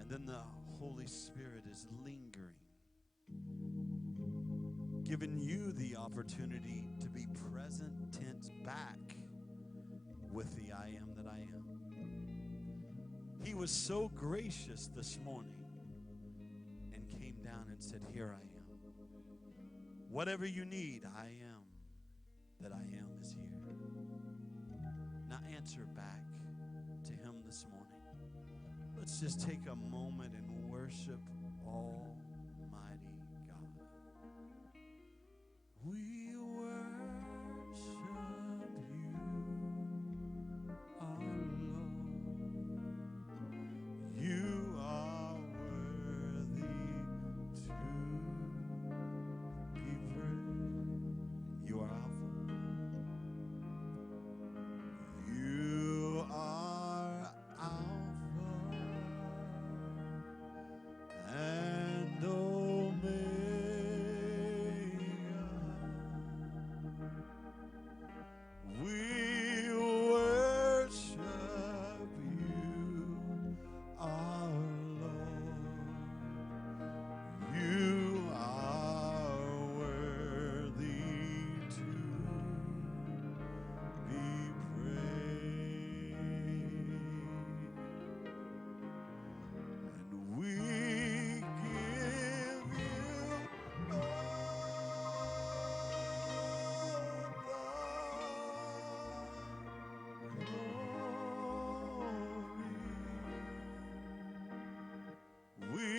And then the Holy Spirit is lingering, giving you the opportunity to be present tense back with the I am that I am. He was so gracious this morning and came down and said, here I am. Whatever you need, I am that I am is here. Now answer back to him this morning. Let's just take a moment and worship Almighty God. We worship you, our Lord. You are worthy to be praised. You are Alpha. You are Alpha and Omega. We worship you, our Lord. You are worthy to be praised. And we give you all the glory. We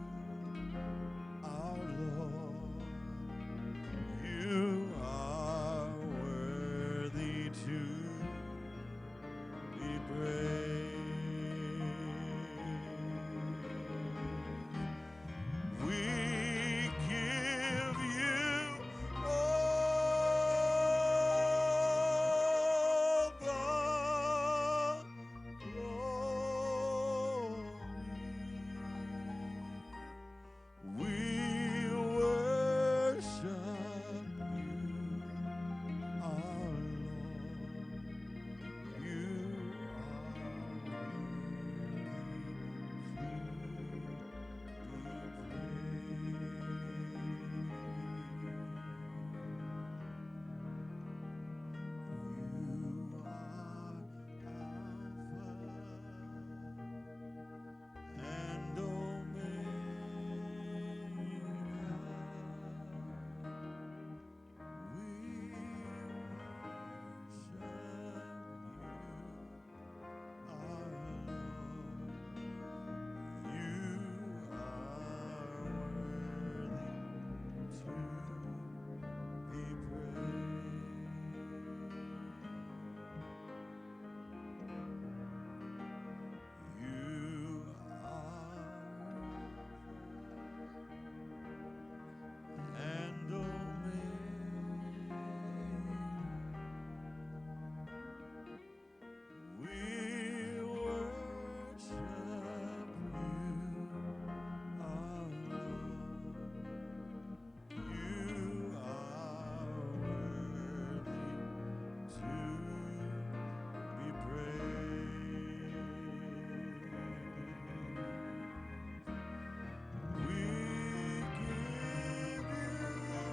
worship you, our Lord. You are worthy to be praised. We give you all the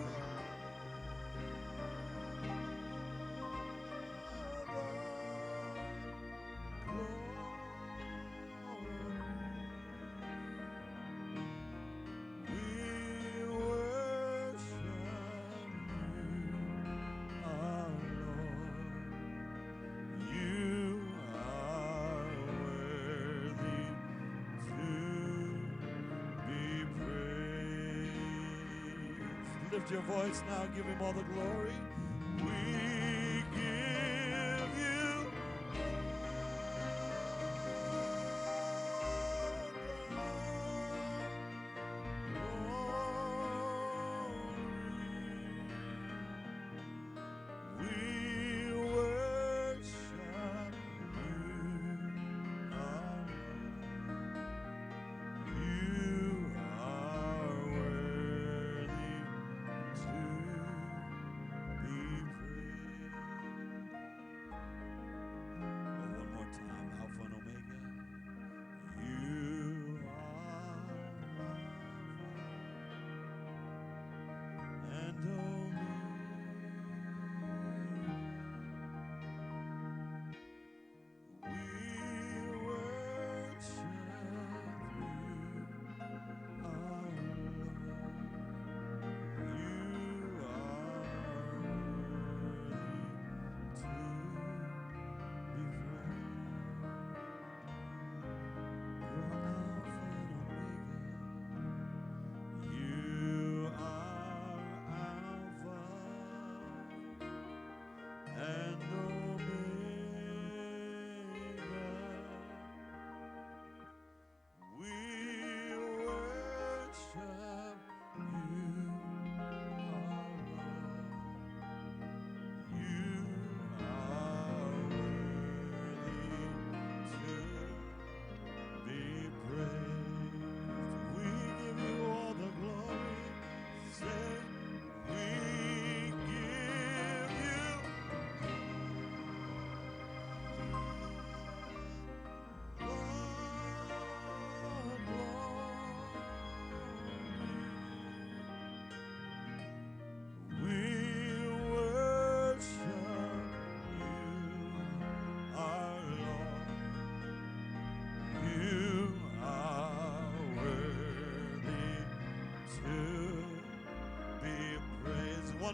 glory. We worship you, our Lord. You and lift your voice now, give him all the glory. We give you glory. We worship you, our Lord. You are worthy to be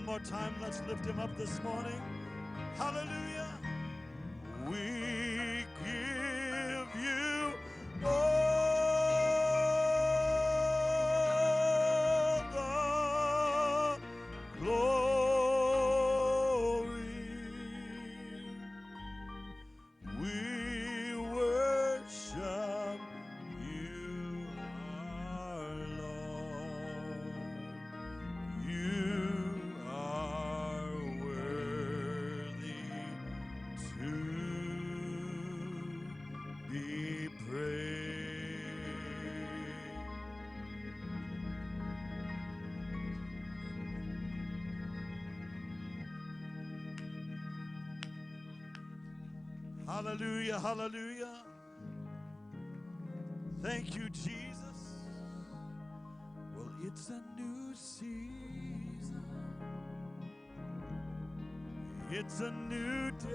more time. Let's lift him up this morning. Hallelujah. We give you all the glory. We worship you, our Lord. You are worthy to be praised. Hallelujah, hallelujah. Thank you, Jesus. Well, it's a new season. It's a new day.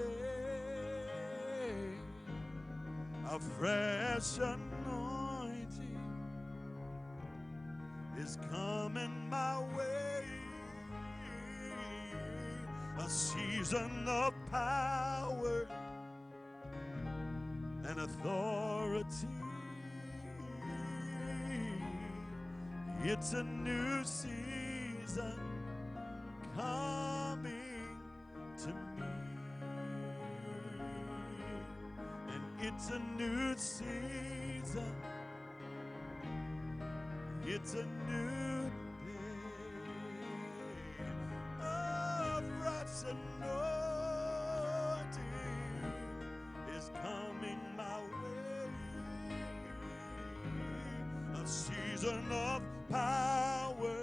A fresh anointing is coming my way. A season of power and authority. It's a new season coming to me. And it's a new season. It's a new day. A fresh anointing is coming my way. A season of power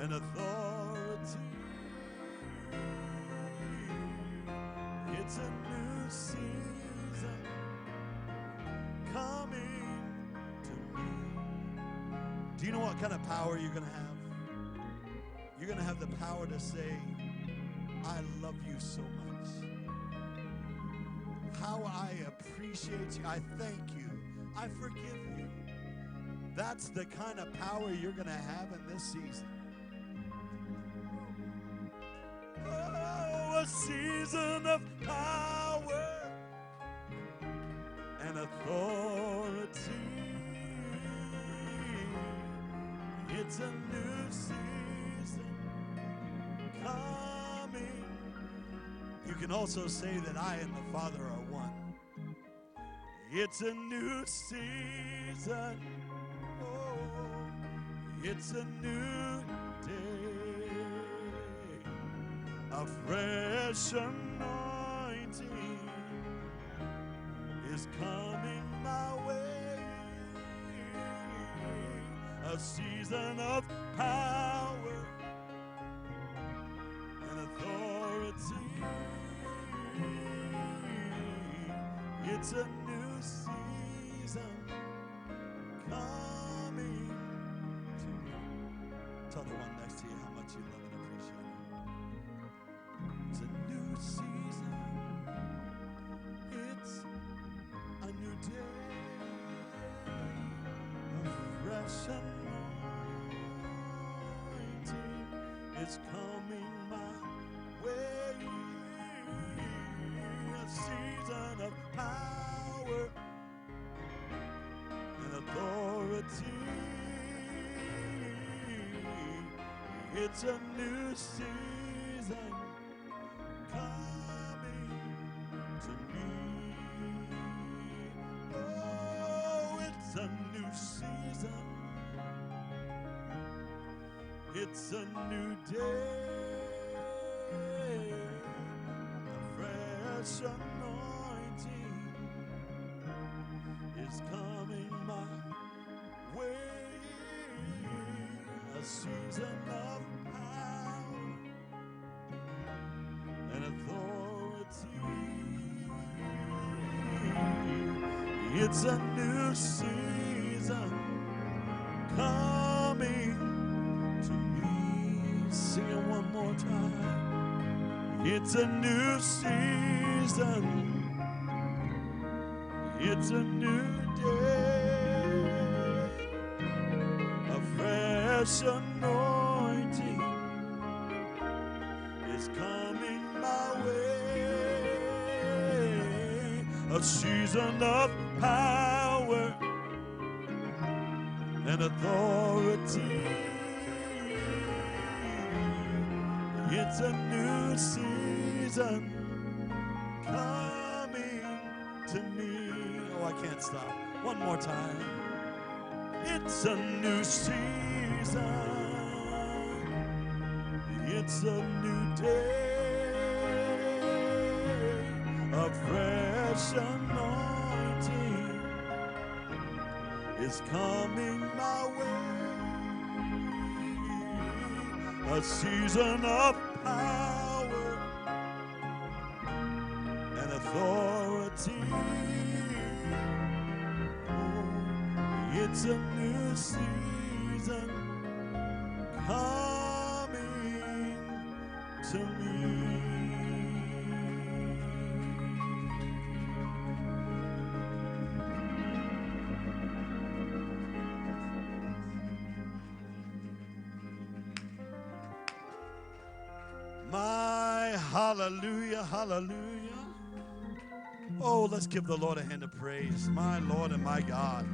and authority. It's a new season coming to me. Do you know what kind of power you're going to have? You're going to have the power to say, I love you so much. How I appreciate you. I thank you. I forgive you. That's the kind of power you're going to have in this season. Oh, a season of power and authority. It's a new season coming. You can also say that I and the Father are one. It's a new season. Oh, it's a new day. A fresh anointing is coming my way. A season of power and authority. It's a new season coming to me. Tell the one next to you how much you love and appreciate it. It's a new season. It's a new day. A fresh anointing is coming my way. A season of power and authority. It's a new season coming to me. Oh, it's a new season. It's a new day. A fresh anointing is coming my way. A season of power and authority. It's a new season coming to me. Sing it one more time. It's a new season. It's a new day. A fresh anointing a season of power and authority. It's a new season coming to me. Oh, I can't stop. One more time. It's a new season. It's a new day. A fresh anointing is coming my way. A season of power and authority. It's a new season coming to me. My hallelujah, hallelujah. Oh, let's give the Lord a hand of praise. My Lord and my God.